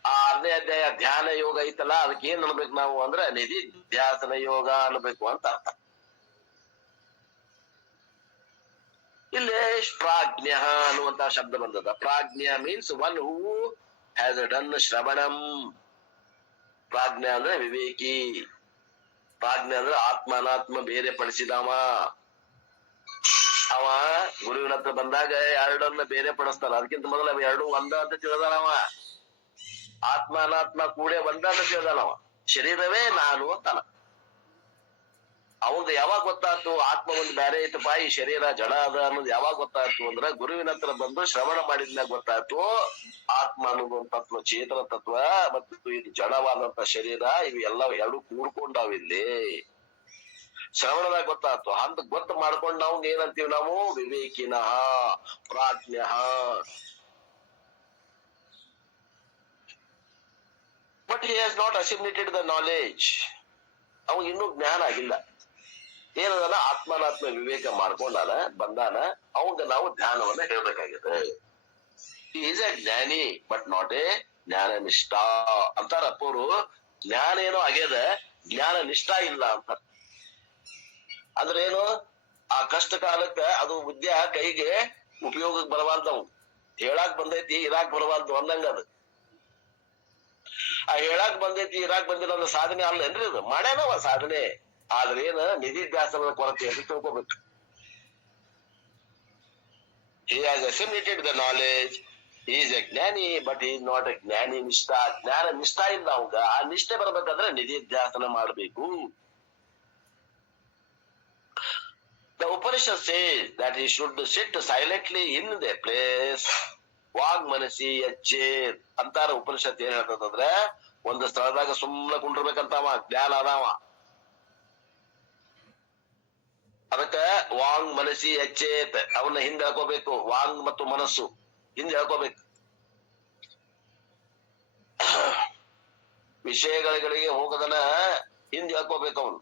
ಆ 6ನೇ ಅಧ್ಯಾಯ ಧ್ಯಾನ ಯೋಗ ಐತಲ್ಲ, ಅದಕ್ಕೆ ಏನ್ ಅನ್ಬೇಕು ನಾವು ಅಂದ್ರೆ ನಿಧಿಧ್ಯಾಸನ ಯೋಗ ಅನ್ಬೇಕು ಅಂತ ಅರ್ಥ. ಇಲ್ಲಿ ಪ್ರಾಜ್ಞ ಅನ್ನುವಂತ ಶಬ್ದ ಬಂದದ. ಪ್ರಾಜ್ಞ means one who has done ಶ್ರವಣಂ. ಪ್ರಾಜ್ಞ ಅಂದ್ರೆ ವಿವೇಕಿ. ಪ್ರಾಜ್ಞ ಅಂದ್ರೆ ಆತ್ಮ ಅನಾತ್ಮ ಬೇರೆ ಪಡಿಸಿದವ. ಅವ ಗುರುವಿನ ಹತ್ರ ಬಂದಾಗ ಎರಡನ್ನ ಬೇರೆ ಪಡಿಸ್ತಾನ. ಅದಕ್ಕಿಂತ ಮೊದಲ ಅವ ಎರಡು ಒಂದ ಅಂತ ತಿಳಿದಾನವ. ಆತ್ಮ ಅನಾತ್ಮ ಕೂಡೇ ಒಂದ ಅಂತ ತಿಳಿದಾನವ. ಶರೀರವೇ ನಾನು ಅಂತಾನ. ಅವಂಗ ಯಾವಾಗ ಗೊತ್ತಾಯ್ತು ಆತ್ಮ ಒಂದ್ ಬೇರೆ ಐತಪ್ಪ, ಈ ಶರೀರ ಜಡ ಅದ ಅನ್ನೋದು ಯಾವಾಗ ಗೊತ್ತಾಯ್ತು ಅಂದ್ರ ಗುರುವಿನ ಹತ್ರ ಬಂದು ಶ್ರವಣ ಮಾಡಿದ್ಮ್ಯಾಗ ಗೊತ್ತಾಯ್ತು ಆತ್ಮ ಅನ್ನೋದು ತತ್ವ, ಚೇತನ ತತ್ವ ಮತ್ತು ಇದು ಜಡವಾದಂತ ಶರೀರ, ಇವು ಎಲ್ಲ ಎರಡು ಕೂಡ್ಕೊಂಡಾವ ಇಲ್ಲಿ. ಶ್ರವಣದಾಗ ಗೊತ್ತಾಯ್ತು. ಅಂತ ಗೊತ್ತು ಮಾಡ್ಕೊಂಡು ನಾವು ಏನಂತೀವಿ, ನಾವು ವಿವೇಕಿನಃ ಪ್ರಾಜ್ಞ. But he has not assimilated the knowledge. ಅವಾಗ ಇನ್ನೂ ಜ್ಞಾನ ಆಗಿಲ್ಲ. ಏನದಲ್ಲ, ಆತ್ಮನಾತ್ಮ ವಿವೇಕ ಮಾಡ್ಕೊಂಡಾನ ಬಂದಾನ, ಅವಂಗ ನಾವು ಧ್ಯಾನವನ್ನ ಹೇಳ್ಬೇಕಾಗಿದೆ. ಈಸ್ ಎ ಜ್ಞಾನಿ ಬಟ್ ನಾಟ್ ಎ ಜ್ಞಾನ ನಿಷ್ಠ ಅಂತಾರಪ್ಪ ಅವರು. ಜ್ಞಾನ ಏನೋ ಆಗ್ಯದ, ಜ್ಞಾನ ನಿಷ್ಠ ಇಲ್ಲ ಅಂತ. ಅಂದ್ರೆ ಏನು, ಆ ಕಷ್ಟ ಕಾಲಕ್ಕ ಅದು ವಿದ್ಯೆ ಕೈಗೆ ಉಪಯೋಗಕ್ಕೆ ಬರವಾಲ್ದವು. ಹೇಳಾಕ್ ಬಂದೈತಿ ಇರಾಕ್ ಬರವಾಲ್ದು ಅಂದಂಗ ಅದು. ಆ ಹೇಳಾಕ್ ಬಂದೈತಿ ಇರಾಕ್ ಬಂದಿಲ್ಲ ಅಂದ್ರೆ ಸಾಧನೆ ಅಲ್ಲೇನ್ರಿ ಅದು? ಮಾಡ್ಯಾನವ ಸಾಧನೆ. ಆದ್ರೆ ಏನ, ನಿಧಿಧ್ಯಾಸನದ ಕೊರತೆ ಅಂತ ತಿಳ್ಕೊಬೇಕು. He has assimilated the knowledge. He is a ಜ್ಞಾನಿ but he is not a ಜ್ಞಾನಿ ನಿಷ್ಠ. ಜ್ಞಾನ ನಿಷ್ಠ ಇಲ್ಲ ಅವಂಗ. ಆ ನಿಷ್ಠೆ ಬರ್ಬೇಕಂದ್ರೆ ನಿಧಿಧ್ಯಾಸನ ಮಾಡ್ಬೇಕು. The Upanishad says that he should sit silently in their place. ವಾಗ್ ಮನಸಿ ಎಚ್ಚೇರ್ ಅಂತಾರ ಉಪನಿಷತ್. ಏನ್ ಹೇಳ್ತದಂದ್ರೆ, ಒಂದು ಸ್ಥಳದಾಗ ಸುಮ್ಮನೆ ಕುಂಡಿರ್ಬೇಕಂತವ, ಜ್ಞಾನ ಅದಾವ. ವಾಂಗ್ ಮನಸ್ಸಿ ಎಚ್ಚೇತ್ ಅವನ್ನ ಹಿಂದೆ ಹಾಕೋಬೇಕು. ವಾಂಗ್ ಮತ್ತು ಮನಸ್ಸು ಹಿಂದೆ ಹಾಕೋಬೇಕು. ವಿಷಯಗಳಿಗೆ ಹೋಗದನ ಹಿಂದೆ ಹಾಕೋಬೇಕು ಅವನು.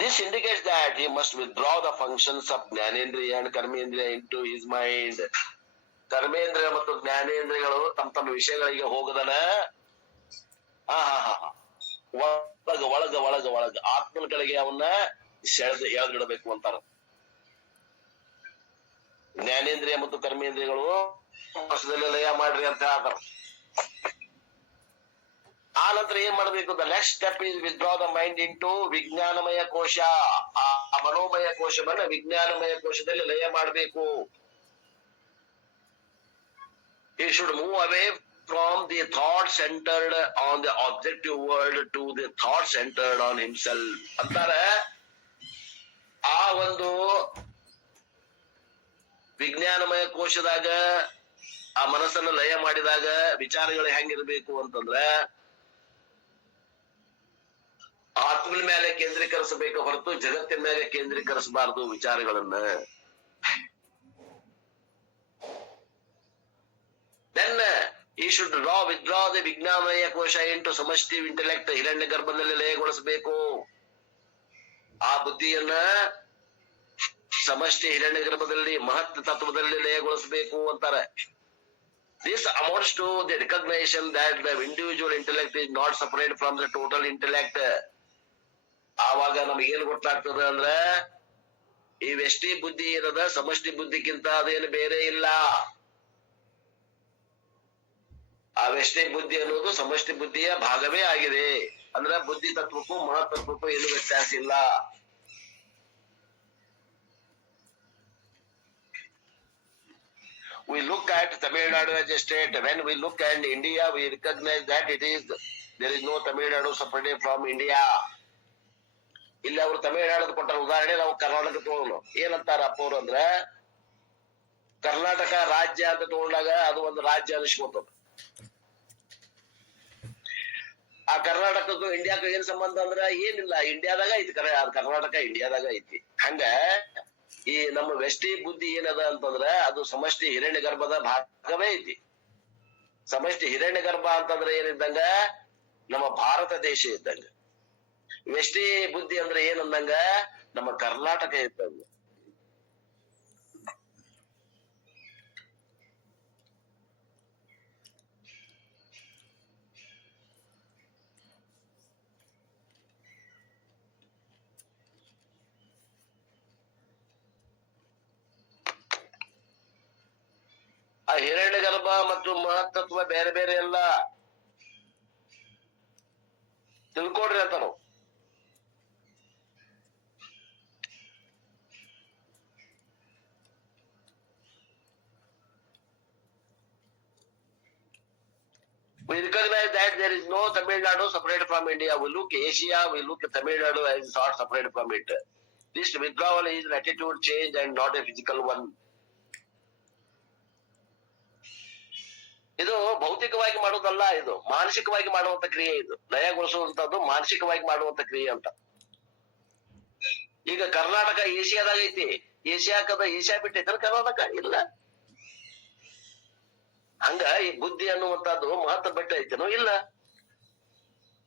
This indicates that he must withdraw the functions of ಜ್ಞಾನೇಂದ್ರಿಯ and ಕರ್ಮೇಂದ್ರಿಯ into his mind. ಕರ್ಮೇಂದ್ರಿಯ ಮತ್ತು ಜ್ಞಾನೇಂದ್ರಿಯಗಳು ತಮ್ಮ ವಿಷಯಗಳಿಗೆ ಹೋಗದನ ಒಳಗ ಆತ್ಮನ ಕಡೆಗೆ ಅವನ್ನ ಎಳೆದಿಡಬೇಕು ಅಂತಾರ. ಜ್ಞಾನೇಂದ್ರಿಯ ಮತ್ತು ಕರ್ಮೇಂದ್ರಿಯಗಳು ವರ್ಷದಲ್ಲಿ ಲಯ ಮಾಡ್ರಿ ಅಂತ ಹೇಳ್ತಾರ. ಆ ನಂತರ ಏನ್ ಮಾಡ್ಬೇಕು? The next step is withdraw the mind into ವಿಜ್ಞಾನಮಯ ಕೋಶ. ಆ ಮನೋಮಯ ಕೋಶವನ್ನ ವಿಜ್ಞಾನಮಯ ಕೋಶದಲ್ಲಿ ಲಯ ಮಾಡಬೇಕು. He should move away from the thought centered on the objective world to the thought centered on himself ಅಂತಾರೆ. ಆ ಒಂದು ವಿಜ್ಞಾನಮಯ ಕೋಶದಾಗ ಆ ಮನಸ್ಸನ್ನ ಲಯ ಮಾಡಿದಾಗ ವಿಚಾರಗಳು ಹೆಂಗಿರ್ಬೇಕು ಅಂತಂದ್ರ ಆತ್ಮನ ಮೇಲೆ ಕೇಂದ್ರೀಕರಿಸಬೇಕು ಹೊರತು ಜಗತ್ತಿನ ಮೇಲೆ ಕೇಂದ್ರೀಕರಿಸಬಾರದು ವಿಚಾರಗಳನ್ನ. Then he should withdraw the ವಿಜ್ಞಾನಮಯ ಕೋಶ into ಸಮಷ್ಟಿ ಇಂಟೆಲೆಕ್ಟ್. ಹಿರಣ್ಯ ಗರ್ಭದಲ್ಲಿ ಲಯಗೊಳಿಸಬೇಕು. ಆ ಬುದ್ಧಿಯನ್ನ ಸಮಷ್ಟಿ ಹಿರಣ್ಯ ಗರ್ಭದಲ್ಲಿ ಮಹತ್ ತತ್ವದಲ್ಲಿ ಲಯಗೊಳಿಸಬೇಕು ಅಂತಾರೆ. This amounts to the recognition that the individual intellect is not separate from the total intellect. ಆವಾಗ ನಮಗೇನು ಗೊತ್ತಾಗ್ತದೆ ಅಂದ್ರೆ ಈ ವ್ಯಷ್ಟಿ ಬುದ್ಧಿ ಇರದ ಸಮಷ್ಟಿ ಬುದ್ಧಿಗಿಂತ ಅದೇನು ಬೇರೆ ಇಲ್ಲ. ಆ ವ್ಯಷ್ಟಿ ಬುದ್ಧಿ ಅನ್ನೋದು ಸಮಷ್ಟಿ ಬುದ್ಧಿಯ ಭಾಗವೇ ಆಗಿದೆ. ಅಂದ್ರೆ ಬುದ್ಧಿ ತತ್ವಕ್ಕೂ ಮಹತ್ತತ್ವಕ್ಕೂ ಏನು ವ್ಯತ್ಯಾಸ ಇಲ್ಲ. We look at Tamil Nadu as a state. When we look at India, we recognize that there is no Tamil Nadu separated from India. ಇಲ್ಲಿ ಅವರು ತಮಿಳುನಾಡು ಕೊಟ್ಟ ಉದಾಹರಣೆ ನಾವು ಕರ್ನಾಟಕ ತಗೊಂಡು ಏನಂತಾರ ಅಪ್ಪವ್ರು ಅಂದ್ರ ಕರ್ನಾಟಕ ರಾಜ್ಯ ಅಂತ ತಗೊಂಡಾಗ ಅದು ಒಂದು ರಾಜ್ಯ ಅನಿಸ್ಕೊತದ. ಆ ಕರ್ನಾಟಕಕ್ಕೂ ಇಂಡಿಯಾಕ್ಕೂ ಏನ್ ಸಂಬಂಧ ಅಂದ್ರ ಏನಿಲ್ಲ, ಇಂಡಿಯಾದಾಗ ಐತಿ ಕರ್ನಾಟಕ ಇಂಡಿಯಾದಾಗ ಐತಿ. ಹಂಗ ಈ ನಮ್ಮ ವ್ಯಷ್ಟಿ ಬುದ್ಧಿ ಏನದ ಅಂತಂದ್ರ ಅದು ಸಮಷ್ಟಿ ಹಿರಣ್ಯ ಗರ್ಭದ ಭಾಗವೇ ಐತಿ. ಸಮಷ್ಟಿ ಹಿರಣ್ಯ ಗರ್ಭ ಅಂತಂದ್ರೆ ಏನಿದ್ದಂಗ ನಮ್ಮ ಭಾರತ ದೇಶ ಇದ್ದಂಗ. ವ್ಯಷ್ಟಿ ಬುದ್ಧಿ ಅಂದ್ರೆ ಏನಂದಂಗ ನಮ್ಮ ಕರ್ನಾಟಕ ಇದ್ದಂಗ. ಆ ಹಿರಣ್ಯ ಗರ್ಭ ಮತ್ತು ಮಹತ್ತತ್ವ ಬೇರೆ ಬೇರೆ ಎಲ್ಲ ತಿಳ್ಕೊಡ್ರಿ ಅಂತ ನಾವು. We recognize that there is no Tamil Nadu separated from India. We look Asia, we look at Tamil Nadu as not separated from it. This withdrawal is an attitude change and not a physical one. ಇದು ಭೌತಿಕವಾಗಿ ಮಾಡೋದಲ್ಲ, ಇದು ಮಾನಸಿಕವಾಗಿ ಮಾಡುವಂತ ಕ್ರಿಯೆ. ಇದು ಲಯಗೊಳಿಸುವಂತದ್ದು ಮಾನಸಿಕವಾಗಿ ಮಾಡುವಂತ ಕ್ರಿಯೆ ಅಂತ. ಈಗ ಕರ್ನಾಟಕ ಏಷ್ಯಾದಾಗ ಐತಿ. ಏಷ್ಯಾ ಬಿಟ್ಟೈತೆ ಕರ್ನಾಟಕ ಇಲ್ಲ. ಹಂಗ ಈ ಬುದ್ಧಿ ಅನ್ನುವಂತದ್ದು ಮಹತ್ವ ಬೆಟ್ಟ ಐತೇನೋ ಇಲ್ಲ.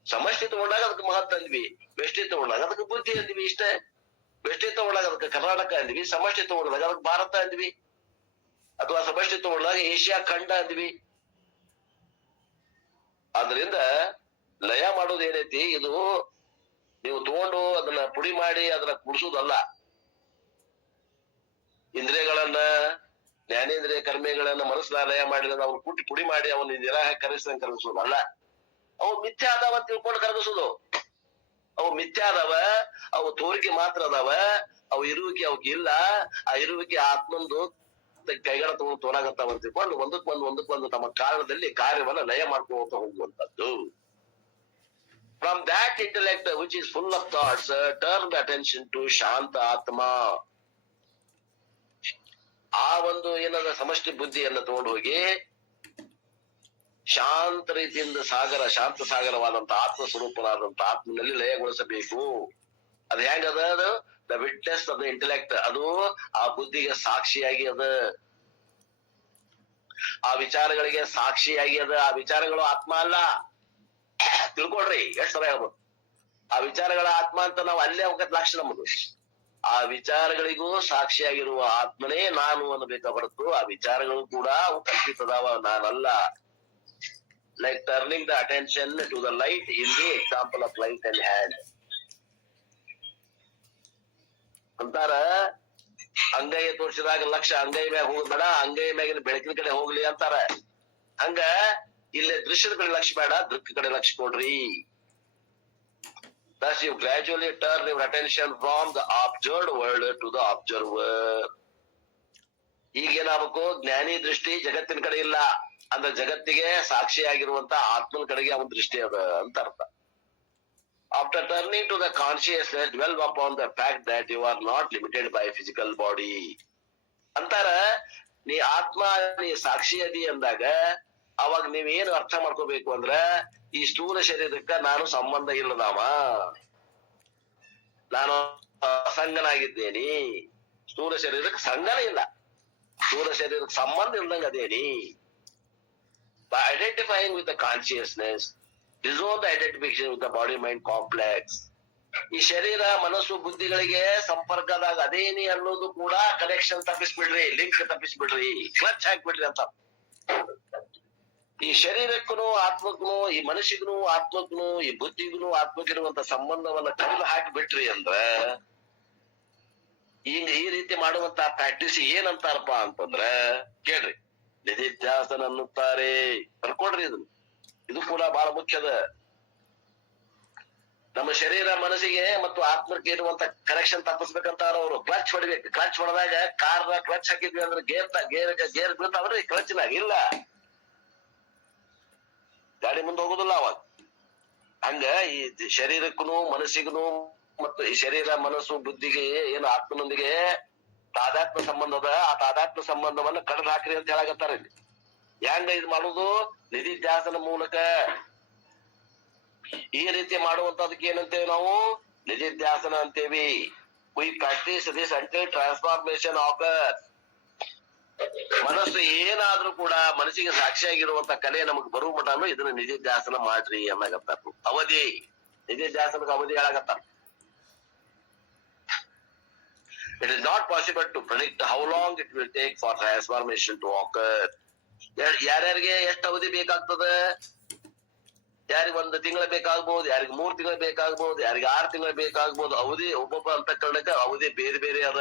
ಸಮಷ್ಟಿ ತಗೊಂಡಾಗ ಅದಕ್ಕೆ ಮಹತ್ವ ಅಂದ್ವಿ, ವ್ಯಷ್ಟಿ ತಗೊಂಡಾಗ ಅದಕ್ಕೆ ಬುದ್ಧಿ ಅಂದ್ವಿ. ಇಷ್ಟೇ. ವ್ಯಷ್ಟಿ ತಗೊಂಡಾಗ ಅದಕ್ಕೆ ಕರ್ನಾಟಕ ಅಂದ್ವಿ, ಸಮಷ್ಟಿ ತಗೊಂಡಾಗ ಅದಕ್ಕೆ ಭಾರತ ಅಂದ್ವಿ, ಅಥವಾ ಸಮಷ್ಟಿ ತಗೊಂಡಾಗ ಏಷ್ಯಾ ಖಂಡ ಅಂದ್ವಿ. ಆದ್ರಿಂದ ಲಯ ಮಾಡೋದು ಏನೈತಿ, ಇದು ನೀವು ತಗೊಂಡು ಅದನ್ನ ಪುಡಿ ಮಾಡಿ ಅದನ್ನ ಕುಡಿಸೋದಲ್ಲ. ಇಂದ್ರಿಯಗಳನ್ನ ಜ್ಞಾನೇಂದ್ರಿಯ ಕರ್ಮೆಗಳನ್ನ ಮನಸ್ಸನ್ನ ಲಯ ಮಾಡಿದ ಅವ್ನು ಕುಟ್ಟಿ ಪುಡಿ ಮಾಡಿ ಅವನ್ನ ನಿರಾಕರಿಸಿದಂಗೆ ಕರಗಿಸೋದಲ್ಲ. ಅವು ಮಿಥ್ಯ ಅದಾವ ಅಂತ ತಿಳ್ಕೊಂಡು ಕರಗಿಸೋದು. ಅವು ಮಿಥ್ಯ ಅದಾವ, ಅವು ತೋರಿಕೆ ಮಾತ್ರ ಅದಾವ, ಅವು ಇರುವಿಕೆ ಅವಕ್ಕೆ ಇಲ್ಲ. ಆ ಇರುವಿಕೆ ಆತ್ಮಂದು ಕೈಗಳ ತಗೊಂಡು ತೋರಾಗತ್ತಾವ ಅಂತ ತಿಳ್ಕೊಂಡು ಒಂದಕ್ಕೊಂದು ತಮ್ಮ ಕಾರಣದಲ್ಲಿ ಕಾರ್ಯವನ್ನ ಲಯ ಮಾಡ್ಕೊಂತ ಹೋಗುವಂತದ್ದು. From that intellect which is full of thoughts, turn the attention to ಶಾಂತ ಆತ್ಮ. ಆ ಒಂದು ಏನದ ಸಮಷ್ಟಿ ಬುದ್ಧಿಯನ್ನ ತಗೊಂಡು ಹೋಗಿ ಶಾಂತ ರೀತಿಯಿಂದ ಶಾಂತ ಸಾಗರವಾದಂತ ಆತ್ಮ ಸ್ವರೂಪನಾದಂತ ಆತ್ಮನಲ್ಲಿ ಲಯಗೊಳಿಸಬೇಕು. ಅದ್ ಹೆಂಗದ ಅದು the witness of the intellect, ಅದು ಆ ಬುದ್ಧಿಗೆ ಸಾಕ್ಷಿಯಾಗಿ ಅದ, ಆ ವಿಚಾರಗಳಿಗೆ ಸಾಕ್ಷಿಯಾಗಿ ಅದ. ಆ ವಿಚಾರಗಳು ಆತ್ಮ ಅಲ್ಲ, ತಿಳ್ಕೊಳ್ರಿ. ಎಷ್ಟ್ ಸಲ ಹೇಳ್ಬೋದು ಆ ವಿಚಾರಗಳ ಆತ್ಮ ಅಂತ ನಾವು ಅಲ್ಲೇ ಅವಕತ್ ಲಕ್ಷ ನಮ್ಮದು. ಆ ವಿಚಾರಗಳಿಗೂ ಸಾಕ್ಷಿಯಾಗಿರುವ ಆತ್ಮನೇ ನಾನು ಅನ್ನಬೇಕ ಹೊರತು ಆ ವಿಚಾರಗಳು ಕೂಡ ಅವು ಕಲ್ಪಿತದಾವ, ನಾನಲ್ಲ. Like turning the attention to the light in the example of light and hand ಅಂತಾರ. ಅಂಗೈ ತೋರಿಸಿದಾಗ ಲಕ್ಷ ಅಂಗೈ ಮ್ಯಾಗ ಹೋಗ್ಬೇಡ, ಅಂಗೈ ಮ್ಯಾಗಿನ ಬೆಳಕಿನ ಕಡೆ ಹೋಗ್ಲಿ ಅಂತಾರ. ಹಂಗ ಇಲ್ಲೇ ದೃಶ್ಯದ ಕಡೆ ಲಕ್ಷ ಬೇಡ, ದೃಕ್ ಕಡೆ ಲಕ್ಷ ಕೊಡ್ರಿ. Thus you gradually turn your attention from the observed world to the observer. ಈಗೇನಾಗಬೇಕು, ಜ್ಞಾನಿ ದೃಷ್ಟಿ ಜಗತ್ತಿನ ಕಡೆ ಇಲ್ಲ ಅಂದ್ರೆ ಜಗತ್ತಿಗೆ ಸಾಕ್ಷಿಯಾಗಿರುವಂತ ಆತ್ಮನ ಕಡೆಗೆ ಅವನ ದೃಷ್ಟಿ ಅದ ಅಂತ ಅರ್ಥ. After turning to the consciousness, dwell upon the fact that you are not limited by physical body. ಅಂತಾರ, ನೀ ಆತ್ಮ ನೀ ಸಾಕ್ಷಿ ಅದಿ ಅಂದಾಗ ಅವಾಗ ನೀವೇನು ಅರ್ಥ ಮಾಡ್ಕೋಬೇಕು ಅಂದ್ರ, ಈ ಸ್ಥೂಲ ಶರೀರಕ್ಕ ನಾನು ಸಂಬಂಧ ಇಲ್ಲದಾವ, ನಾನು ಅಸಂಗನಾಗಿದ್ದೇನಿ. ಸ್ಥೂಲ ಶರೀರಕ್ಕೆ ಸಂಗನ ಇಲ್ಲ, ಸ್ಥೂಲ ಶರೀರಕ್ಕೆ ಸಂಬಂಧ ಇಲ್ದಂಗ ಅದೇನಿ. By identifying with the consciousness, disown the identification with the body mind complex. ಈ ಶರೀರ ಮನಸ್ಸು ಬುದ್ಧಿಗಳಿಗೆ ಸಂಪರ್ಕದಾಗ ಅದೇನಿ ಅನ್ನೋದು ಕೂಡ ಕನೆಕ್ಷನ್ ತಪ್ಪಿಸ್ಬಿಡ್ರಿ, ಲಿಂಕ್ ತಪ್ಪಿಸ್ಬಿಡ್ರಿ, ಕ್ಲಚ್ ಹಾಕ್ಬಿಡ್ರಿ ಅಂತ. ಈ ಶರೀರಕ್ಕೂ ಆತ್ಮಕ್ಕೂ, ಈ ಮನಸ್ಸಿಗೂ ಆತ್ಮಕ್ಕೂ, ಈ ಬುದ್ಧಿಗೂ ಆತ್ಮಕ್ಕಿರುವಂತ ಸಂಬಂಧವನ್ನ ಕಡಿದು ಹಾಕಿಬಿಟ್ರಿ ಅಂದ್ರ, ಈ ರೀತಿ ಮಾಡುವಂತ ಪ್ರಾಕ್ಟೀಸ್ ಏನಂತಾರಪ್ಪ ಅಂತಂದ್ರ ಕೇಳ್ರಿ, ನಿಧಿಧ್ಯಾಸನ ಅನ್ನುತ್ತಾರೆ. ಬರ್ಕೊಡ್ರಿ, ಇದು ಕೂಡ ಬಹಳ ಮುಖ್ಯದ. ನಮ್ಮ ಶರೀರ ಮನಸ್ಸಿಗೆ ಮತ್ತು ಆತ್ಮಕ್ಕೆ ಇರುವಂತ ಕನೆಕ್ಷನ್ ತಪ್ಪಿಸ್ಬೇಕಂತಾರ ಅವರು. ಕ್ಲಚ್ ಹೊಡಿಬೇಕು. ಕ್ಲಚ್ ಹೊಡೆದಾಗ ಕಾರ್ ಕ್ಲಚ್ ಹಾಕಿದ್ವಿ ಅಂದ್ರೆ ಗೇರ್ ಬೀಳ್ತಾವ್ರಿ, ಕ್ಲಚ್ನಾಗ ಇಲ್ಲ, ಗಾಡಿ ಮುಂದೆ ಹೋಗುದಿಲ್ಲ ಅವಾಗ. ಹಂಗ ಈ ಶರೀರಕ್ಕೂ ಮನಸ್ಸಿಗೂ ಮತ್ತು ಈ ಶರೀರ ಮನಸ್ಸು ಬುದ್ಧಿಗೆ ಏನು ಆತ್ಮನೊಂದಿಗೆ ತಾದಾತ್ಮ ಸಂಬಂಧ ಅದ, ಆ ತಾದಾತ್ಮ ಸಂಬಂಧವನ್ನ ಕಡ್ದು ಹಾಕ್ರಿ ಅಂತ ಹೇಳಾಕತ್ತಾರ ಇಲ್ಲಿ. ಹೆಂಗ ಇದು ಮಾಡುದು? ನಿಧಿಧ್ಯಾಸನ ಮೂಲಕ. ಈ ರೀತಿ ಮಾಡುವಂತದಕ್ಕೆ ಏನಂತೇವಿ ನಾವು? ನಿಧಿಧ್ಯಾಸನ ಅಂತೇವಿ. We practise this until transformation occurs. ಮನಸ್ಸು ಏನಾದ್ರೂ ಕೂಡ ಮನಸ್ಸಿಗೆ ಸಾಕ್ಷಿಯಾಗಿರುವಂತ ಕಲೆ ನಮಗ್ ಬರುವ ಮಟನು ಇದನ್ನ ನಿಧಿಧ್ಯಾಸನ ಮಾಡ್ರಿ ಅನ್ನಗತ್ತಾರ. ಅವಧಿ, ನಿಧಿಧ್ಯಾಸನಕ್ಕೆ ಅವಧಿ ಹೇಳಾಕತ್ತಾರ. It is not possible to predict how long it will take for transformation to occur. ಯಾರ್ಯಾರಿಗೆ ಎಷ್ಟು ಅವಧಿ ಬೇಕಾಗ್ತದ? ಯಾರಿಗೆ 1 ತಿಂಗಳ ಬೇಕಾಗ್ಬಹುದು, ಯಾರಿಗೆ 3 ತಿಂಗಳು ಬೇಕಾಗ್ಬಹುದು, ಯಾರಿಗೆ 6 ತಿಂಗಳು ಬೇಕಾಗ್ಬಹುದು. ಅವಧಿ ಒಬ್ಬೊಬ್ಬ ಅಂತಃಕರಣಕ್ಕೆ ಅವಧಿ ಬೇರೆ ಬೇರೆ ಅದ.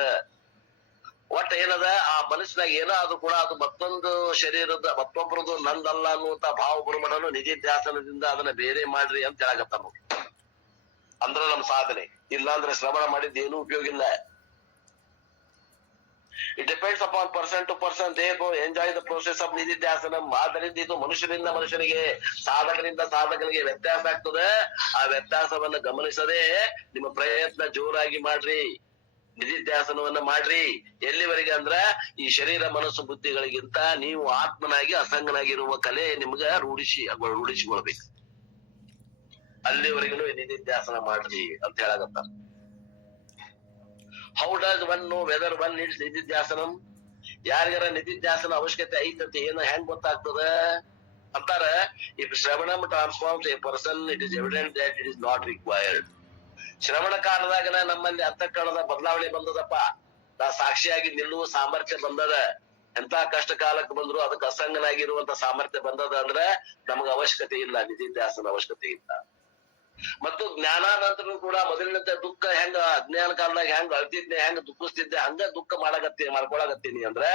ಒಟ್ಟ ಏನದ, ಆ ಮನಸ್ಸಿನಾಗ ಏನಾದ್ರೂ ಕೂಡ ಅದು ಮತ್ತೊಂದು ಶರೀರದ ಮತ್ತೊಬ್ಬರದು ನಂದಲ್ಲ ಅನ್ನುವಂತ ಭಾವ ಬರುಮಟನು ನಿಧಿಧ್ಯಾಸನದಿಂದ ಅದನ್ನ ಬೇರೆ ಮಾಡ್ರಿ ಅಂತ ಹೇಳಾಕತ್ತಾರ. ಅಂದ್ರ ನಮ್ ಸಾಧನೆ. ಇಲ್ಲಾಂದ್ರೆ ಶ್ರವಣ ಮಾಡಿದ್ದು ಏನೂ ಉಪಯೋಗ ಇಲ್ಲ. It depends upon person to person. Therefore, enjoy the process of ನಿಧಿಧ್ಯಾಸನ. ಆದ್ದರಿಂದ ಇದು ಮನುಷ್ಯರಿಂದ ಮನುಷ್ಯನಿಗೆ, ಸಾಧಕರಿಂದ ಸಾಧಕನಿಗೆ ವ್ಯತ್ಯಾಸ ಆಗ್ತದೆ. ಆ ವ್ಯತ್ಯಾಸವನ್ನ ಗಮನಿಸದೆ ನಿಮ್ಮ ಪ್ರಯತ್ನ ಜೋರಾಗಿ ಮಾಡ್ರಿ, ನಿಧಿಧ್ಯಾಸನವನ್ನ ಮಾಡ್ರಿ. ಎಲ್ಲಿವರೆಗೆ ಅಂದ್ರ ಈ ಶರೀರ ಮನಸ್ಸು ಬುದ್ಧಿಗಳಿಗಿಂತ ನೀವು ಆತ್ಮನಾಗಿ ಅಸಂಗನಾಗಿರುವ ಕಲೆ ನಿಮ್ಗ ರೂಢಿಸಿಕೊಳ್ಬೇಕು. ಅಲ್ಲಿವರೆಗೂ ನಿಧಿಧ್ಯಾಸನ ಮಾಡ್ರಿ ಅಂತ ಹೇಳಾಕತ್ತಾರ. How does one know whether one needs ನಿಧಿಧ್ಯಾಸನಂ? ಯಾರಿಗಾರ ನಿಧಿಧ್ಯಾಸನ ಅವಶ್ಯಕತೆ ಐತಂತ ಹೆಂಗ್ ಗೊತ್ತಾಗ್ತದ ಅಂತಾರ. If Shravanam transforms a person, it is evident that it is not required. ಶ್ರವಣ ಕಾಲದಾಗನ ನಮ್ಮಲ್ಲಿ ಅಂತಃಕರಣದ ಬದಲಾವಣೆ ಬಂದದಪ್ಪ. ನಾ ಸಾಕ್ಷಿಯಾಗಿ ನಿಲ್ಲುವ ಸಾಮರ್ಥ್ಯ ಬಂದದ. ಎಂತ ಕಷ್ಟ ಕಾಲಕ್ಕೆ ಬಂದ್ರು ಅದಕ್ಕೆ ಅಸಂಗನಾಗಿರುವಂತ ಸಾಮರ್ಥ್ಯ ಬಂದದ ಅಂದ್ರೆ ನಮಗ ಅವಶ್ಯಕತೆ ಇಲ್ಲ, ನಿಧಿಧ್ಯಾಸನ ಅವಶ್ಯಕತೆ ಇಲ್ಲ. ಮತ್ತು ಜ್ಞಾನಾನಂತರೂ ಕೂಡ ಮೊದಲಿನಂತೆ ದುಃಖ ಹೆಂಗ ಅಜ್ಞಾನ ಕಾಲದಾಗ ಹೆಂಗ ಅಳ್ತಿದ್ದೆ, ಹೆಂಗ ದುಃಖಿಸ್ತಿದ್ದೆ, ಹಂಗ ದುಃಖ ಮಾಡ್ಕೊಳಕತ್ತೀನಿ ಅಂದ್ರೆ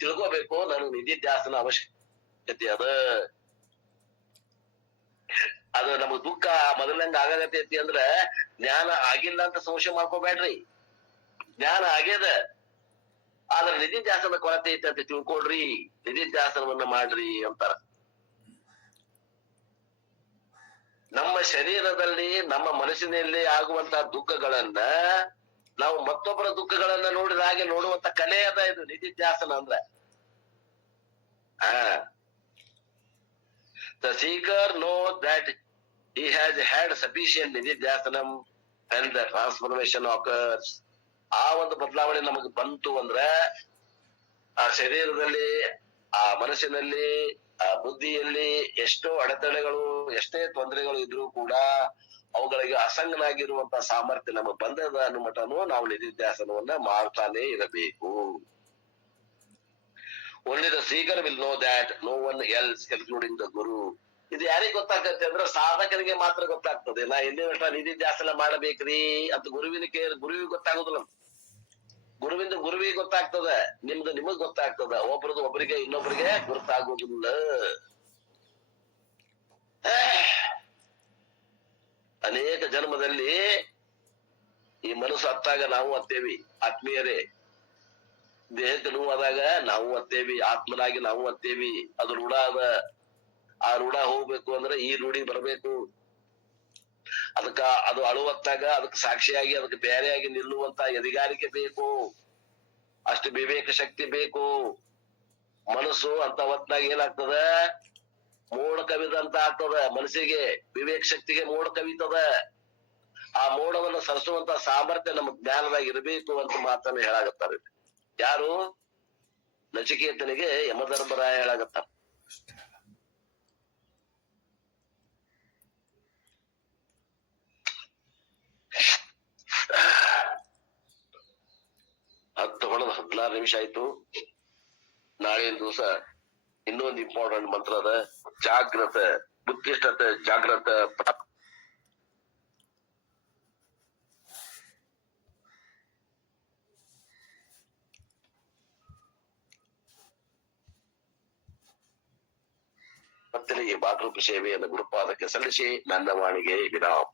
ತಿಳ್ಕೋಬೇಕು, ನನಗ್ ನಿಧಿಧ್ಯಾಸನ ಅವಶ್ಯಕತೆ ಅದು ನಮಗ್ ದುಃಖ ಮೊದಲಂಗ ಆಗತೈತಿ ಅಂದ್ರ ಜ್ಞಾನ ಆಗಿಲ್ಲ ಅಂತ ಸಂಶಯ ಮಾಡ್ಕೋಬೇಡ್ರಿ. ಜ್ಞಾನ ಆಗ್ಯದ, ಆದ್ರೆ ನಿಧಿಧ್ಯಾಸನ ಕೊರತೆ ಐತಿ ಅಂತ ತಿಳ್ಕೊಳ್ರಿ, ನಿಧಿಧ್ಯಾಸನವನ್ನ ಮಾಡ್ರಿ ಅಂತಾರ. ನಮ್ಮ ಶರೀರದಲ್ಲಿ ನಮ್ಮ ಮನಸ್ಸಿನಲ್ಲಿ ಆಗುವಂತ ದುಃಖಗಳನ್ನ ನಾವು ಮತ್ತೊಬ್ಬರ ದುಃಖಗಳನ್ನ ನೋಡಿದ ಹಾಗೆ ನೋಡುವಂತ ಕಲೆ ಅದ ಇದು ನಿಧಿಧ್ಯಾಸನ ಅಂದ್ರೆ. The seeker knows that he has had sufficient nididhyasanam when the transformation occurs, ಆ ಒಂದು ಬದಲಾವಣೆ ನಮಗೆ ಬಂತು ಅಂದ್ರೆ ಆ ಶರೀರದಲ್ಲಿ, ಆ ಮನಸ್ಸಿನಲ್ಲಿ, ಆ ಬುದ್ಧಿಯಲ್ಲಿ ಎಷ್ಟೋ ಅಡೆತಡೆಗಳು, ಎಷ್ಟೇ ತೊಂದರೆಗಳು ಇದ್ರೂ ಕೂಡ ಅವುಗಳಿಗೆ ಅಸಂಗನಾಗಿರುವಂತ ಸಾಮರ್ಥ್ಯ ನಮಗೆ ಬಂದದ ಅನ್ನೋ ಮಟನು ನಾವು ನಿಧಿಧ್ಯಾಸನವನ್ನ ಮಾಡ್ತಾನೆ ಇರಬೇಕು. Only the seeker will know that, no one else including the guru. ಇದು ಯಾರಿಗೆ ಗೊತ್ತಾಗತ್ತೆ ಅಂದ್ರೆ ಸಾಧಕರಿಗೆ ಮಾತ್ರ ಗೊತ್ತಾಗ್ತದೆ. ನಾ ಎಲ್ಲಿ ನಿಧಿಧ್ಯಾಸನ ಮಾಡಬೇಕ್ರಿ ಅಂತ ಗುರುವಿಗೆ ಗೊತ್ತಾಗೋದಿಲ್ಲ. ಗುರುವಿಂದ ಗುರುವಿಗೆ ಗೊತ್ತಾಗ್ತದ, ನಿಮಗ್ ಗೊತ್ತಾಗ್ತದ. ಒಬ್ರದ್ದು ಒಬ್ಬರಿಗೆ ಇನ್ನೊಬ್ಬರಿಗೆ ಗೊತ್ತಾಗೋದಿಲ್ಲ. ಅನೇಕ ಜನ್ಮದಲ್ಲಿ ಈ ಮನಸ್ಸು ಹತ್ತಾಗ ನಾವು ಹತ್ತೇವಿ, ಆತ್ಮೀಯರೇ. ದೇಹಕ್ಕೆ ನೋವಾದಾಗ ನಾವು ಹತ್ತೇವಿ, ಆತ್ಮನಾಗಿ ನಾವು ಹತ್ತೇವಿ. ಅದು ರೂಢ ಅದ. ಆ ರೂಢ ಹೋಗ್ಬೇಕು ಅಂದ್ರೆ ಈ ರೂಢಿ ಬರ್ಬೇಕು. ಅದಕ್ಕ ಅದು ಅಳುವತ್ತಾಗ ಅದಕ್ಕೆ ಸಾಕ್ಷಿಯಾಗಿ ಅದಕ್ಕೆ ಬೇರೆಯಾಗಿ ನಿಲ್ಲುವಂತ ಎದಿಗಾರಿಕೆ ಬೇಕು, ಅಷ್ಟು ವಿವೇಕ ಶಕ್ತಿ ಬೇಕು. ಮನಸ್ಸು ಅಂತ ಹೊತ್ನಾಗ ಏನಾಗ್ತದ, ಮೋಡ ಕವಿದಂತ ಆಗ್ತದ. ಮನಸ್ಸಿಗೆ, ವಿವೇಕ ಶಕ್ತಿಗೆ ಮೋಡ ಕವಿತದ. ಆ ಮೋಡವನ್ನು ಸರಿಸುವಂತ ಸಾಮರ್ಥ್ಯ ನಮ್ಮ ಜ್ಞಾನದಾಗ ಇರಬೇಕು ಅಂತ ಮಾತನ್ನ ಹೇಳಾಗತ್ತಾರೆ. ಯಾರು? ನಚಿಕೇತನಿಗೆ ಯಮಧರ್ಮರಾಯ ಹೇಳಾಗತ್ತಾರ. ಹತ್ತು ಹೊಡೆದ 16 ನಿಮಿಷ ಆಯ್ತು. ನಾಳಿನ ದಿವಸ ಇನ್ನೊಂದು ಇಂಪಾರ್ಟೆಂಟ್ ಮಂತ್ರ ಅದ, ಜಾಗ್ರತ ಬುದ್ಧಿಷ್ಠತೆ ಜಾಗ್ರತ. ಭಕ್ತರಿಗೆ ಭಾಗರೂಪ ಸೇವೆಯನ್ನು ಗುರುಪಾದಕ್ಕೆ ಸಲ್ಲಿಸಿ ನನ್ನ ವಾಣಿಗೆ ವಿರಾಮ.